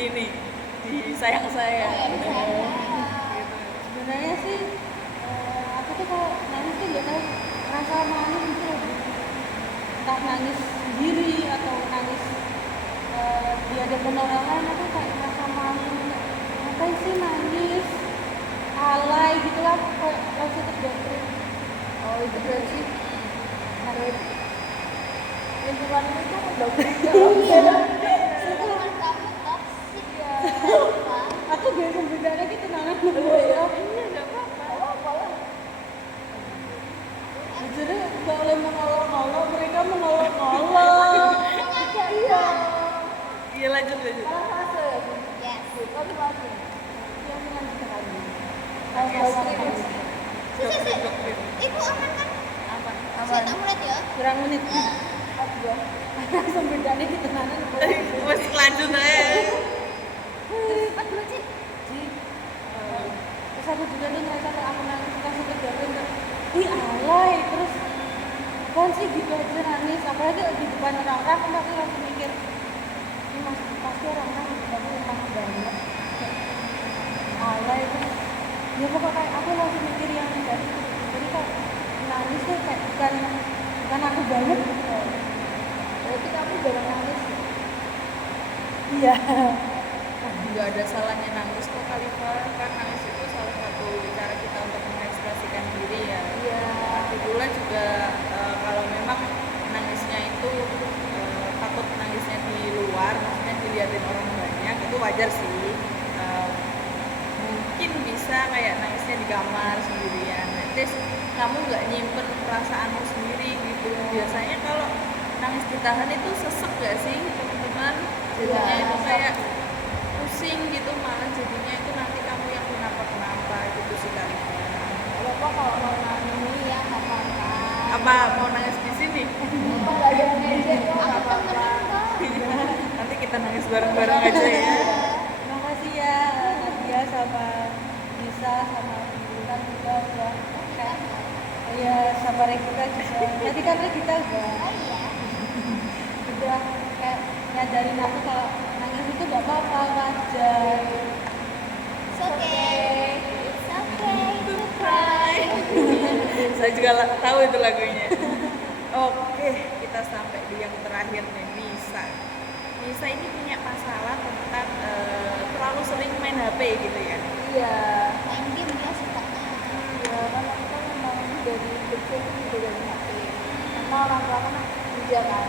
Ini di sayang-sayang. Oh, ya, misalnya. sebenarnya sih aku tuh kalau nangis tuh nggak tahu rasa malu gitu loh, entah nangis sendiri atau nangis di hadapan orang lain, aku kayak rasa malu, ngapain sih nangis alay gitu lah, kayak langsung terjatuh. Oh, itu berarti lingkungan itu mendukung Iya. lingkungan kamu toksik ya. Aku biasa bedanya gitu nangis Iya, ya. Iya, nggak apa-apa. Jadi nggak boleh mengolok-olok, mereka mengolok-olok. Iya. Iya, lanjut. Kalau fase ya, Bu? Yes. Kalau fase. Ya dengan sekali. Sisi, ibu aman kan? Apa? Saya tak mulai ya. Kurang menit. Aku Langsung bedanya gitu nanan. Wes lanjut aja. Aku sih. Terus aku juga tuh ngerasa kalau aku nangis langsung kejatuhan kan, ih alay, terus apaan sih gitu aja nangis, apalagi di depan orang-orang kan aku langsung mikir ini pasti orang-orang aku lemah banget kayak alay, terus ya pokoknya kayak aku langsung mikir yang negatif gitu. Jadi kok nangis tuh kayak bukan aku banget gitu loh. Berarti kamu jarang nangis. Iya. Nggak ada salahnya nangis kok Khalifah, kan nangis itu salah satu cara kita untuk mengekspresikan diri ya. Iya. Kebetulan juga kalau memang nangisnya itu takut nangisnya di luar, maksudnya dilihatin orang banyak, itu wajar sih. Mungkin bisa kayak nangisnya di kamar sendirian. Terus kamu nggak nyimpen perasaanmu sendiri gitu. Biasanya kalau nangis ditahan itu sesek gak sih teman-teman? Jadinya Iya, itu sesek. kayak pusing gitu, malah jadinya itu nanti kamu yang kenapa-kenapa gitu sih Khalifah. Kalau kok kalau mau nangis ya nggak apa-apa. Apa mau nangis di sini? Apa nggak ada ngejek kok nggak apa-apa. Nanti kita nangis bareng-bareng aja ya. Terima kasih ya Nadia sama Lisa sama Bulan juga udah kayak ya sama Regina juga. Tadi kan Regina Oh iya. udah kayak ngajarin aku kalau nangis itu gak apa-apa, wajar. It's okay. It's okay to cry. Saya juga tahu itu lagunya. Oke, kita sampai di yang terakhir nih, Nisa. Nisa ini punya masalah tentang terlalu sering main HP gitu ya. Iya. Main game dia sukanya. Iya, kan aku kan memang dari kecil tuh juga dari HP. Karena orang tua kan kerja kan,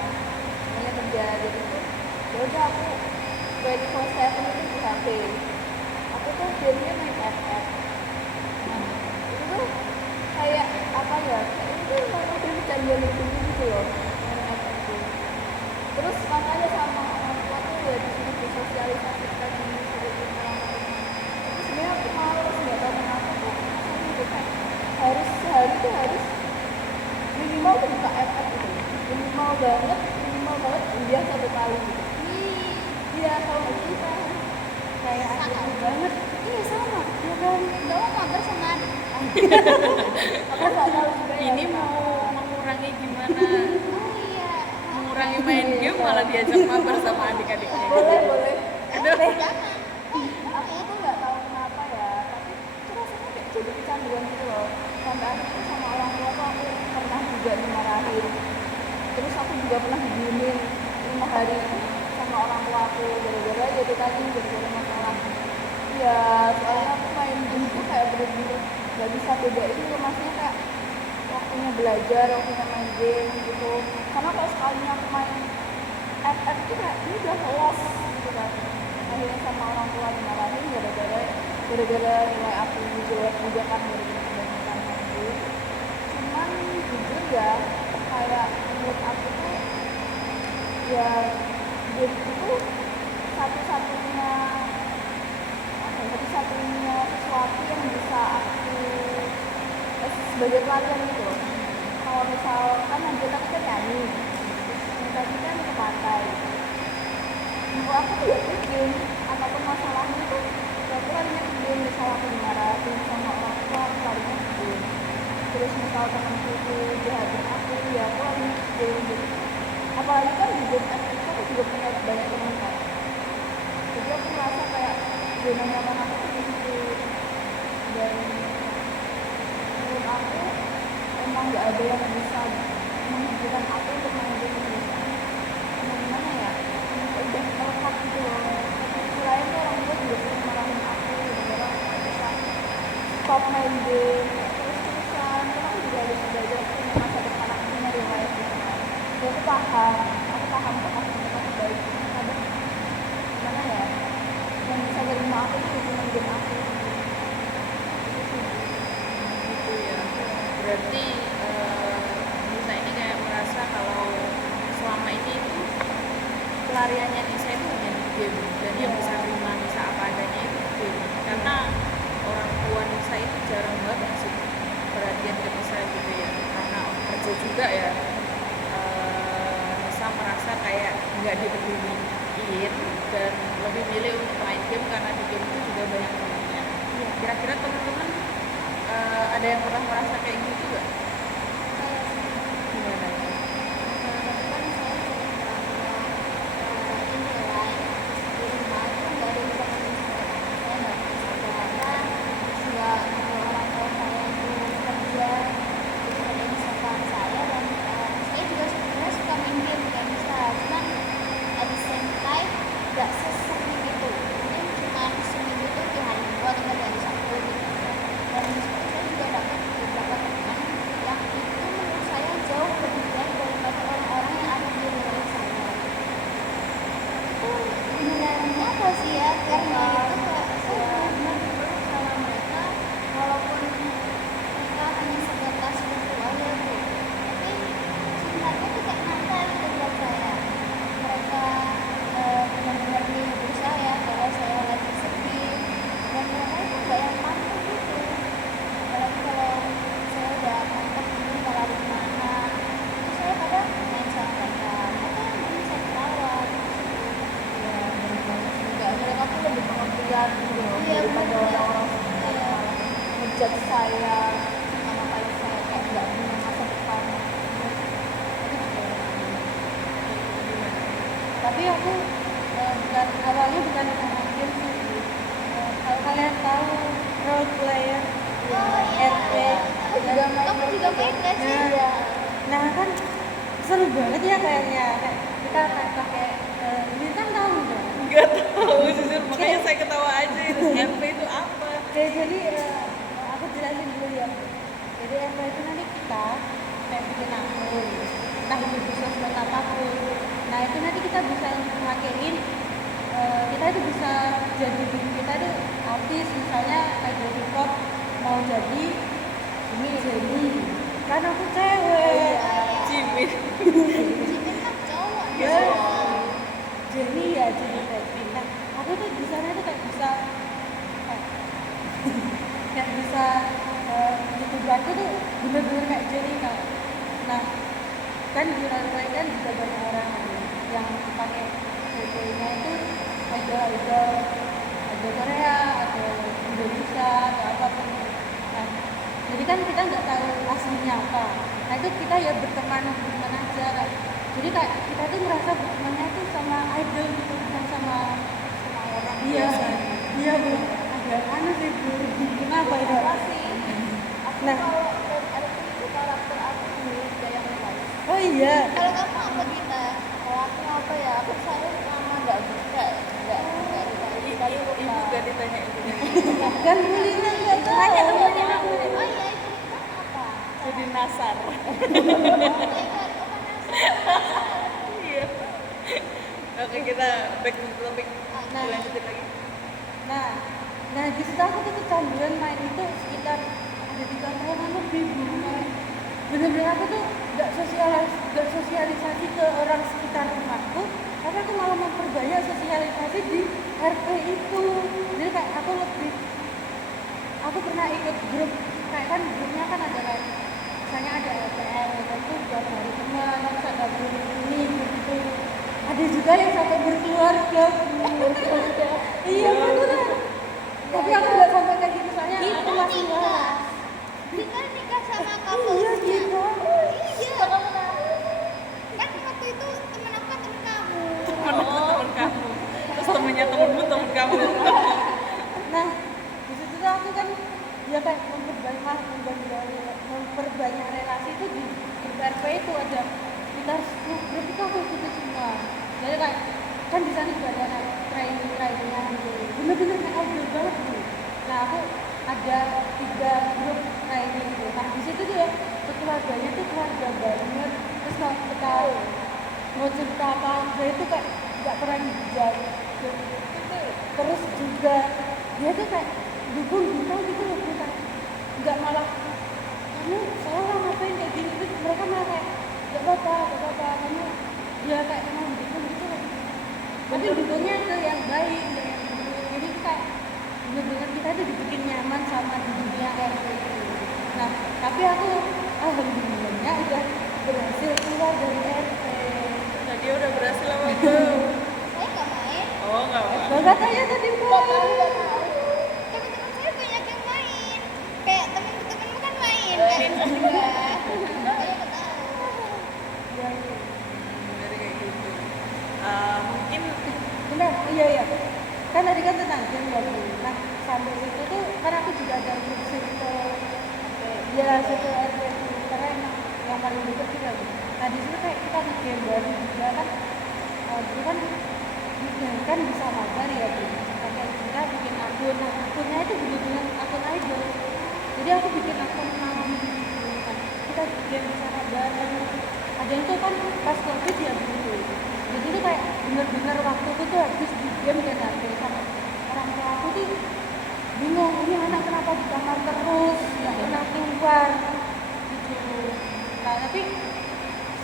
semuanya kerja jadi tuh ya udah aku 24/7 itu di HP. Aku tuh gamenya main FF. Nah, itu tuh kayak apa ya? Kayak itu memang udah kecanduan hidup gitu loh, main FF tuh. Terus makanya sama orang tua tuh ya disuruh bersosialisasikan ini suruh orang-orang. Tapi sebenarnya aku males nggak tahu kenapa tuh rasanya itu kayak harus sehari tuh harus minimal tuh buka FF gitu, minimal banget dia 1 kali gitu. Iya kalau gitu kan Kayak adikku banget. iya sama Ya kan? nggak mau mabar sama adik. Aku nggak tahu juga ya Ini kenapa. mau mengurangi gimana? Oh iya Mengurangi main game malah diajak mabar sama adik-adiknya. boleh Aduh. jangan. Aku tuh nggak tahu kenapa ya, tapi itu rasanya kayak jadi kecanduan gitu loh. sampai akhirnya sama orang tua tuh aku pernah juga dimarahin, terus aku juga pernah didiemin 5 hari sama orang tua aku gara-gara jadi tadi gara-gara masalah ya, soalnya aku main game tuh kayak bener-bener gak bisa bedain gitu, maksudnya kayak waktunya belajar, waktunya main game gitu, karena kalau sekalinya aku main FF tuh kayak ini udah lost gitu kan. Akhirnya sama orang tua dimarahin gara-gara nilai aku jelek juga kan, gara-gara kebanyakan main game. Cuman jujur ya, kayak menurut aku tuh ya game itu satu-satunya satu-satunya sesuatu yang bisa aku sebagai pelarian gitu loh. Kalau misalkan nanti tadi kan nyanyi, terus tadi kan ke pantai, menurut aku tuh ya game apapun masalahnya tuh ya aku larinya ke game. Misal aku dimarahin sama orang tua, aku larinya ke game. Terus misal temanku tuh jahatin aku, ya aku larinya ke game gitu. Apalagi kan di game aku juga punya banyak teman kan, jadi aku merasa kayak zona nyaman aku tuh di situ. Dan menurut aku emang nggak ada yang bisa menghentikan aku untuk main game ini. Gimana ya, udah melekat gitu loh. Selain itu orang tua juga sering marahin aku gara-gara nggak bisa stop main game terus-terusan, karena aku juga harus belajar punya masa depan, aku punya real life gitu kan. Ya aku paham kok masih mereka baik, kadang gimana ya, yang bisa terima aku tuh cuma game aku Gitu ya. Berarti Nisa ini kayak merasa kalau selama ini itu pelariannya Nisa itu hanya di game, dan yang bisa terima Nisa apa adanya itu game. Karena orang tua Nisa itu jarang banget ngasih perhatian ke Nisa gitu ya, karena kerja juga ya. Nisa merasa kayak nggak dipeduliin dan lebih milih untuk main game, karena di game itu juga banyak temannya. Kira-kira teman-teman ada yang pernah merasa kayak gitu nggak? Gimana ya? daripada orang-orang yang ngejudge saya sama kayak saya kayak nggak punya masa depan. Tapi aku bukan awalnya bukan anak game sih. Kalau kalian tahu role player RP, Kamu juga main gak sih? nah kan seru banget ya kayaknya. Kayak kita pakai ini kan tahu nggak? Nggak tahu jujur, makanya saya ketawa aja itu. MP itu apa? Oke, jadi aku jelasin dulu ya. Jadi RP itu nanti kita kayak bikin akun, entah itu di sosmed apapun. Nah itu nanti kita bisa ngelakuin, kita itu bisa jadi diri kita itu artis, misalnya kayak di TikTok mau jadi ini jadi kan aku cewek, Cimin. ya jadi ya jadi Blackpink. Nah aku tuh di sana tuh kayak bisa kayak bisa youtuberku tuh bener-bener kayak jadi kan. Nah kan di lain kan juga banyak orang yang pakai fotonya itu idol Korea atau Indonesia atau apapun. Nah jadi kan kita nggak tahu aslinya apa. Nah itu kita ya berteman aja kan. Jadi kayak kita tuh merasa bertemannya tuh sama idol gitu, bukan sama orang iya biasa. iya bu, agak aneh sih bu, kenapa itu? Apa sih? Aku Nah, kalau red RP itu karakter aku dulu kayak yang lain. oh iya, Kalau kamu apa kita? Kalau aku apa ya? Aku saya lama nggak bisa, nggak sekali Ibu gak ditanya ibu. kan Melina nggak tahu. Tanya temennya aku. Oh iya, itu kan apa? Jadi nasar. Oh my god, oh panas. Iya. Oke, kita back to topik. Nah. Lanjutin lagi. Nah di situ aku tuh kecanduan main itu sekitar ada 3 tahunan lebih Bu. Bener-bener aku tuh gak sosialisasi ke orang sekitar rumahku, tapi aku malah memperbanyak sosialisasi di RP itu. Jadi kayak aku pernah ikut grup, kayak kan grupnya kan ada kayak misalnya ada LPR itu buat hari teman, terus ada grup ini gitu. Ada juga yang sampai berkeluarga. Iya beneran. Tapi aku gak sampai kayak gitu soalnya aku masih waras. Kita nikah sama kamu. Iya gitu. Iya. Kan waktu itu temen aku kan temen kamu. Temen kamu. Terus temennya temenmu temen kamu. Nah di situ tuh aku kan ya kayak memperbanyak relasi itu di grup RP itu ada sekitar 10 grup itu aku ikuti semua. Jadi kayak kan di sana juga ada training-trainingnya gitu. Bener-bener kayak outdoor banget gitu. Nah aku ada 3 grup training gitu. Nah di situ dia keluarganya tuh keluarga banget. Terus kalau kita mau cerita apa itu kayak nggak pernah dijawab. Terus juga dia tuh kayak dukung kita gitu loh, kita nggak malah kamu salah ngapain kayak gini, terus mereka malah kayak nggak apa-apa kamu dia kayak emang dukung gitu loh. Tapi dukungnya ke yang baik, ke yang buruk. Jadi kayak bener-bener kita tuh dibikin nyaman sama di dunia RP itu. Nah tapi aku alhamdulillahnya udah berhasil keluar dari RP. Nah, dia udah berhasil apa belum? Saya nggak main. Oh, enggak apa. Banget aja tadi Nggak tahu, nggak tahu. Teman-teman saya banyak yang main. Kayak temen-temenmu kan main kan? Iya. Saya nggak tahu. Dari kayak gitu. Mungkin benar, iya. Kan tadi kan tentang game ya Bu. Nah sambil itu tuh kan aku juga ada grup circle, ya circle RP itu karena emang yang paling dekat juga Bu. Nah di situ kayak kita game baru juga kan, dulu kan bisa mabar ya Bu. Kayak kita bikin akun, nah akunnya itu benar-benar akun idol. Jadi aku bikin akun lagi gitu. Nah, kita game bisa mabar. Ada yang tuh kan pas COVID ya Bu. Jadi itu kayak bener-bener waktu itu tuh habis di game dan HP sama orang tua aku tuh bingung, ini anak kenapa di kamar terus, nggak pernah keluar gitu. Nah tapi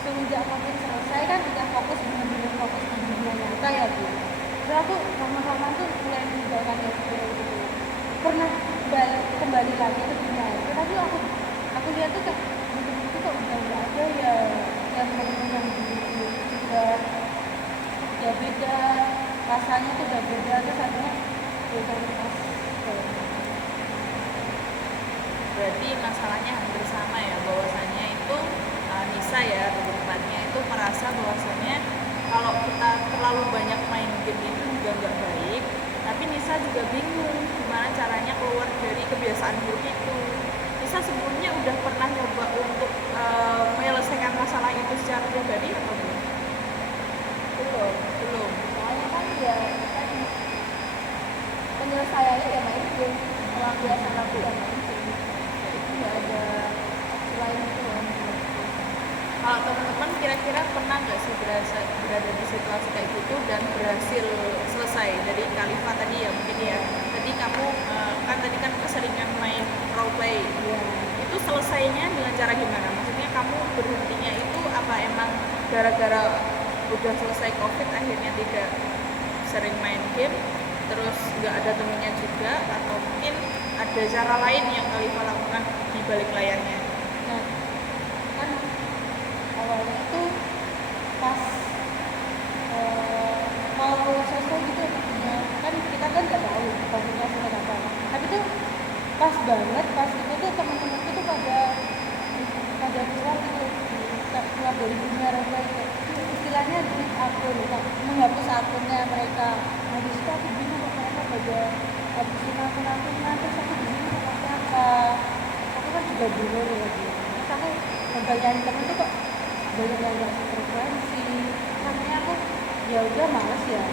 semenjak COVID selesai kan udah bener-bener fokus di dunia nyata ya Bu. Terus aku lama-lama tuh mulai meninggalkan FB gitu. Pernah kembali lagi ke dunia itu, tapi aku lihat tuh kayak itu kok udah nggak ada ya yang benar-benar dulu udah beda, rasanya tuh udah beda, terus akhirnya beda pas berarti masalahnya hampir sama ya, bahwasannya itu Nisa ya tempatnya itu merasa bahwasannya kalau kita terlalu banyak main game itu juga nggak baik, tapi Nisa juga bingung gimana caranya keluar dari kebiasaan buruk itu. Nisa sebelumnya udah pernah nyoba untuk menyelesaikan masalah itu secara pribadi atau belum? Belum. Soalnya kan ya kan penyelesaiannya ya main game. Kalau biasa lakukan main game. Itu nggak ada selain itu. Kalau teman-teman kira-kira pernah nggak sih berada di situasi kayak gitu dan berhasil selesai dari Khalifah tadi ya mungkin ya. Tadi kamu tadi kan keseringan main roleplay. ya. Itu selesainya dengan cara gimana? Maksudnya kamu berhentinya itu apa emang gara-gara udah selesai COVID akhirnya tidak sering main game, terus nggak ada temennya juga, atau mungkin ada cara lain yang Khalifah lakukan di balik layarnya? Nah kan awalnya itu pas mau selesai gitu ya, kan kita kan nggak tahu tahunnya sudah apa, tapi tuh pas banget pas itu tuh teman-temanku tuh pada keluar gitu, keluar dari dunia mereka itu istilahnya di akun, menghapus akunnya mereka. Nah di situ aku bingung kok mereka pada habisin akun-akunnya, terus aku bingung sama siapa, aku aku kan juga bingung ya gitu. Terus aku ngebayangin temen tuh kok banyak yang nggak frekuensi, makanya aku ya udah males ya.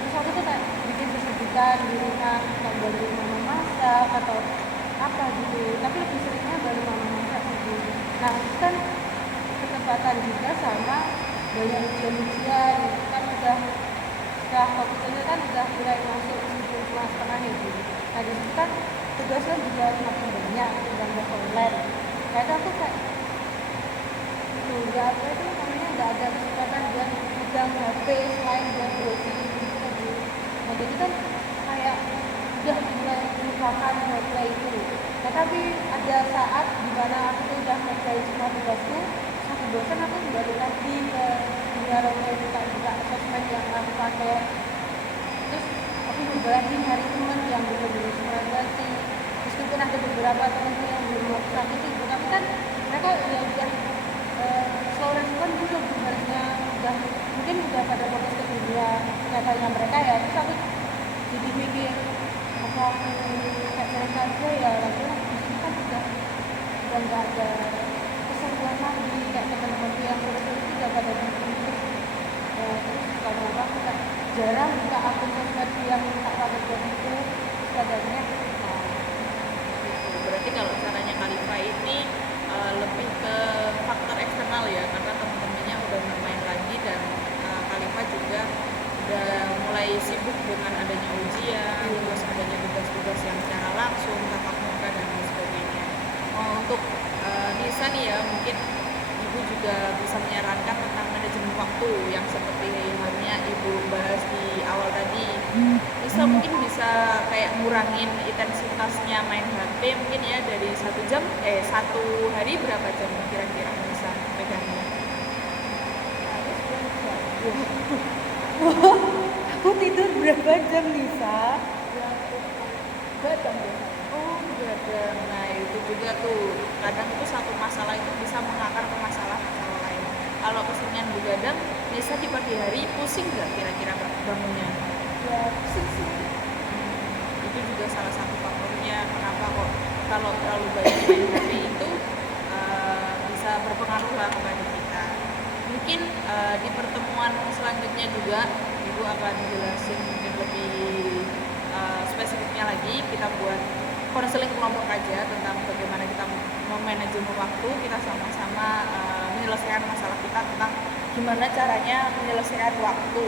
Terus aku tuh kayak bikin kesibukan di rumah, kayak bantu mama masak atau apa gitu, tapi lebih seringnya bantu mama masak gitu. Nah itu kan ketepatan juga sama banyak ujian-ujian kan udah setelah fokus ini kan udah mulai masuk ujian kelas setengah ya gitu. Nah di situ kan tugasnya juga semakin banyak dan online. Nah itu aku kayak nggak apa itu namanya nggak ada kesempatan buat pegang HP selain buat browsing gitu tadi. Nah jadi kan kayak udah mulai melupakan HP itu. Nah tapi ada saat dimana aku tuh udah ngerjain semua tugasku, aku bosan aku balik lagi ke dunia online, buka sosmed yang aku pakai. Terus aku juga lagi nyari teman yang benar-benar frekuensi. Meskipun ada beberapa temanku yang belum mau satu sih, tapi kan mereka ya udah slow respon gitu sebenarnya, udah mungkin udah pada fokus ke dunia nyatanya mereka ya. Terus aku jadi mikir apa aku kayak mereka aja ya, lagi di sini kan udah nggak ada keseruan lagi kayak teman-temanku yang seru-seru itu udah pada bikin. Terus kalau aku kan jarang buka akun sosmed yang tak pakai buat itu sebenarnya. Gitu. Berarti kalau caranya Khalifa ini lebih ke faktor eksternal ya, karena teman-temannya udah bermain lagi dan Khalifa juga udah mulai sibuk dengan adanya ujian, terus adanya tugas-tugas yang secara langsung, tatap muka dan lain sebagainya. Untuk Nisa nih ya, mungkin Ibu juga bisa menyarankan tentang manajemen waktu yang seperti halnya Ibu bahas di awal tadi. Nisa mungkin bisa kayak ngurangin intensitasnya main HP mungkin ya, dari 1 hari berapa jam kira-kira bisa pegangnya? Aku tidur berapa jam Nisa? 2 jam. Oh, begadang. Nah itu juga tuh, kadang itu satu masalah itu bisa mengakar ke masalah-masalah lain. Kalau keseringan begadang, Nisa di pagi hari pusing nggak kira-kira bangunnya? Ya pusing sih. Itu juga salah satu faktornya kenapa kok kalau terlalu banyak main HP itu bisa berpengaruh lah kepada kita. Mungkin di pertemuan selanjutnya juga Ibu akan jelasin mungkin lebih spesifiknya lagi. Kita buat konseling kelompok aja tentang bagaimana kita memanajemen waktu, kita sama-sama menyelesaikan masalah kita tentang gimana caranya menyelesaikan waktu.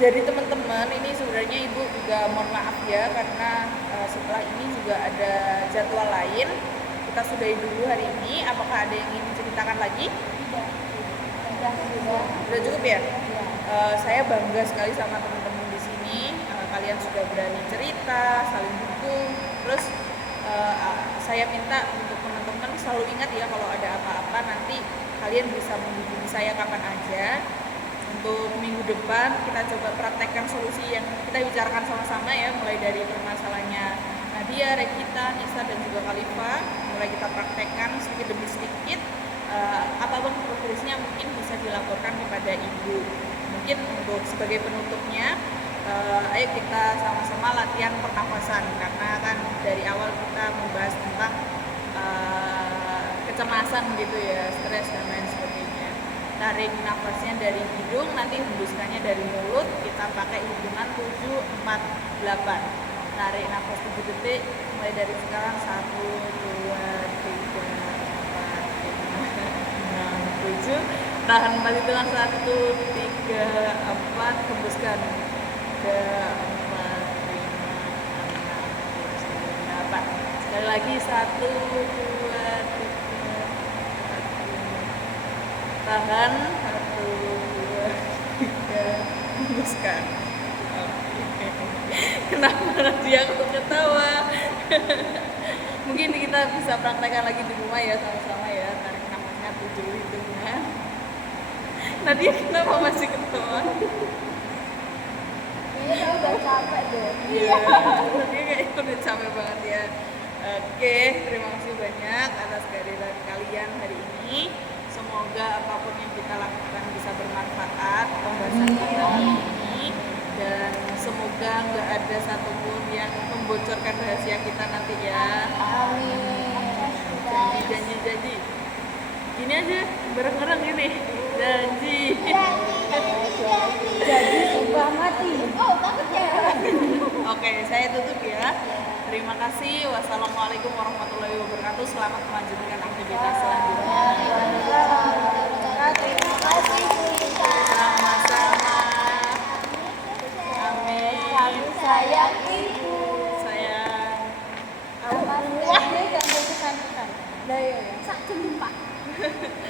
Jadi teman-teman, ini sebenarnya Ibu juga mohon maaf ya, karena setelah ini juga ada jadwal lain. Kita sudahi dulu hari ini. Apakah ada yang ingin diceritakan lagi? Sudah cukup ya? Saya bangga sekali sama teman-teman di sini. Kalian sudah berani cerita, saling dukung. Terus saya minta untuk teman-teman selalu ingat ya, kalau ada apa-apa nanti kalian bisa menghubungi saya kapan aja. Untuk minggu depan kita coba praktekkan solusi yang kita bicarakan sama-sama ya, mulai dari permasalahannya Nadia, Regita, Nisa dan juga Khalifa. Mulai kita praktekkan sedikit demi sedikit. Apapun progresnya mungkin bisa dilaporkan kepada Ibu. Mungkin untuk sebagai penutupnya, ayo kita sama-sama latihan pernapasan, karena kan dari awal kita membahas tentang kecemasan gitu ya, stres dan lain sebagainya. Tarik nafasnya dari hidung, nanti hembuskannya dari mulut. Kita pakai hitungan 7, 4, 8. Tarik nafas 7 detik mulai dari sekarang. 1, 2, 3, 4, 5, 6, 7. Tahan balik hitungan 1, 3, 4, hembuskan 3, 4, 5, 6, 7, 8. Sekali lagi 1, 2, 3, tahan 1, 2, 3, hembuskan. Kenapa dia kok ketawa? Mungkin kita bisa praktekkan lagi di rumah ya, sama-sama ya. Tarik nafasnya 7 hitungan. Nadia kenapa masih ketawa? Iya, udah capek deh. Iya, Nadia kayak udah capek banget ya. Oke, terima kasih banyak atas kehadiran kalian hari ini. Semoga apapun yang kita lakukan bisa bermanfaat pembahasan kita hari ini, dan semoga nggak ada satupun yang membocorkan rahasia kita nanti ya. Amin. janji. Gini aja, bareng-bareng gini. Janji. Jadi sumpah mati. Oh, takut ya. Oke, saya tutup ya. Terima kasih. Wassalamualaikum warahmatullahi wabarakatuh. Selamat melanjutkan aktivitas selanjutnya. Terima kasih Bu Lisa. Sama-sama. Amin. Kami sayang Ibu. Sayang. Dia gak mau pesan-pesan. Lah ya. Sak jam 4.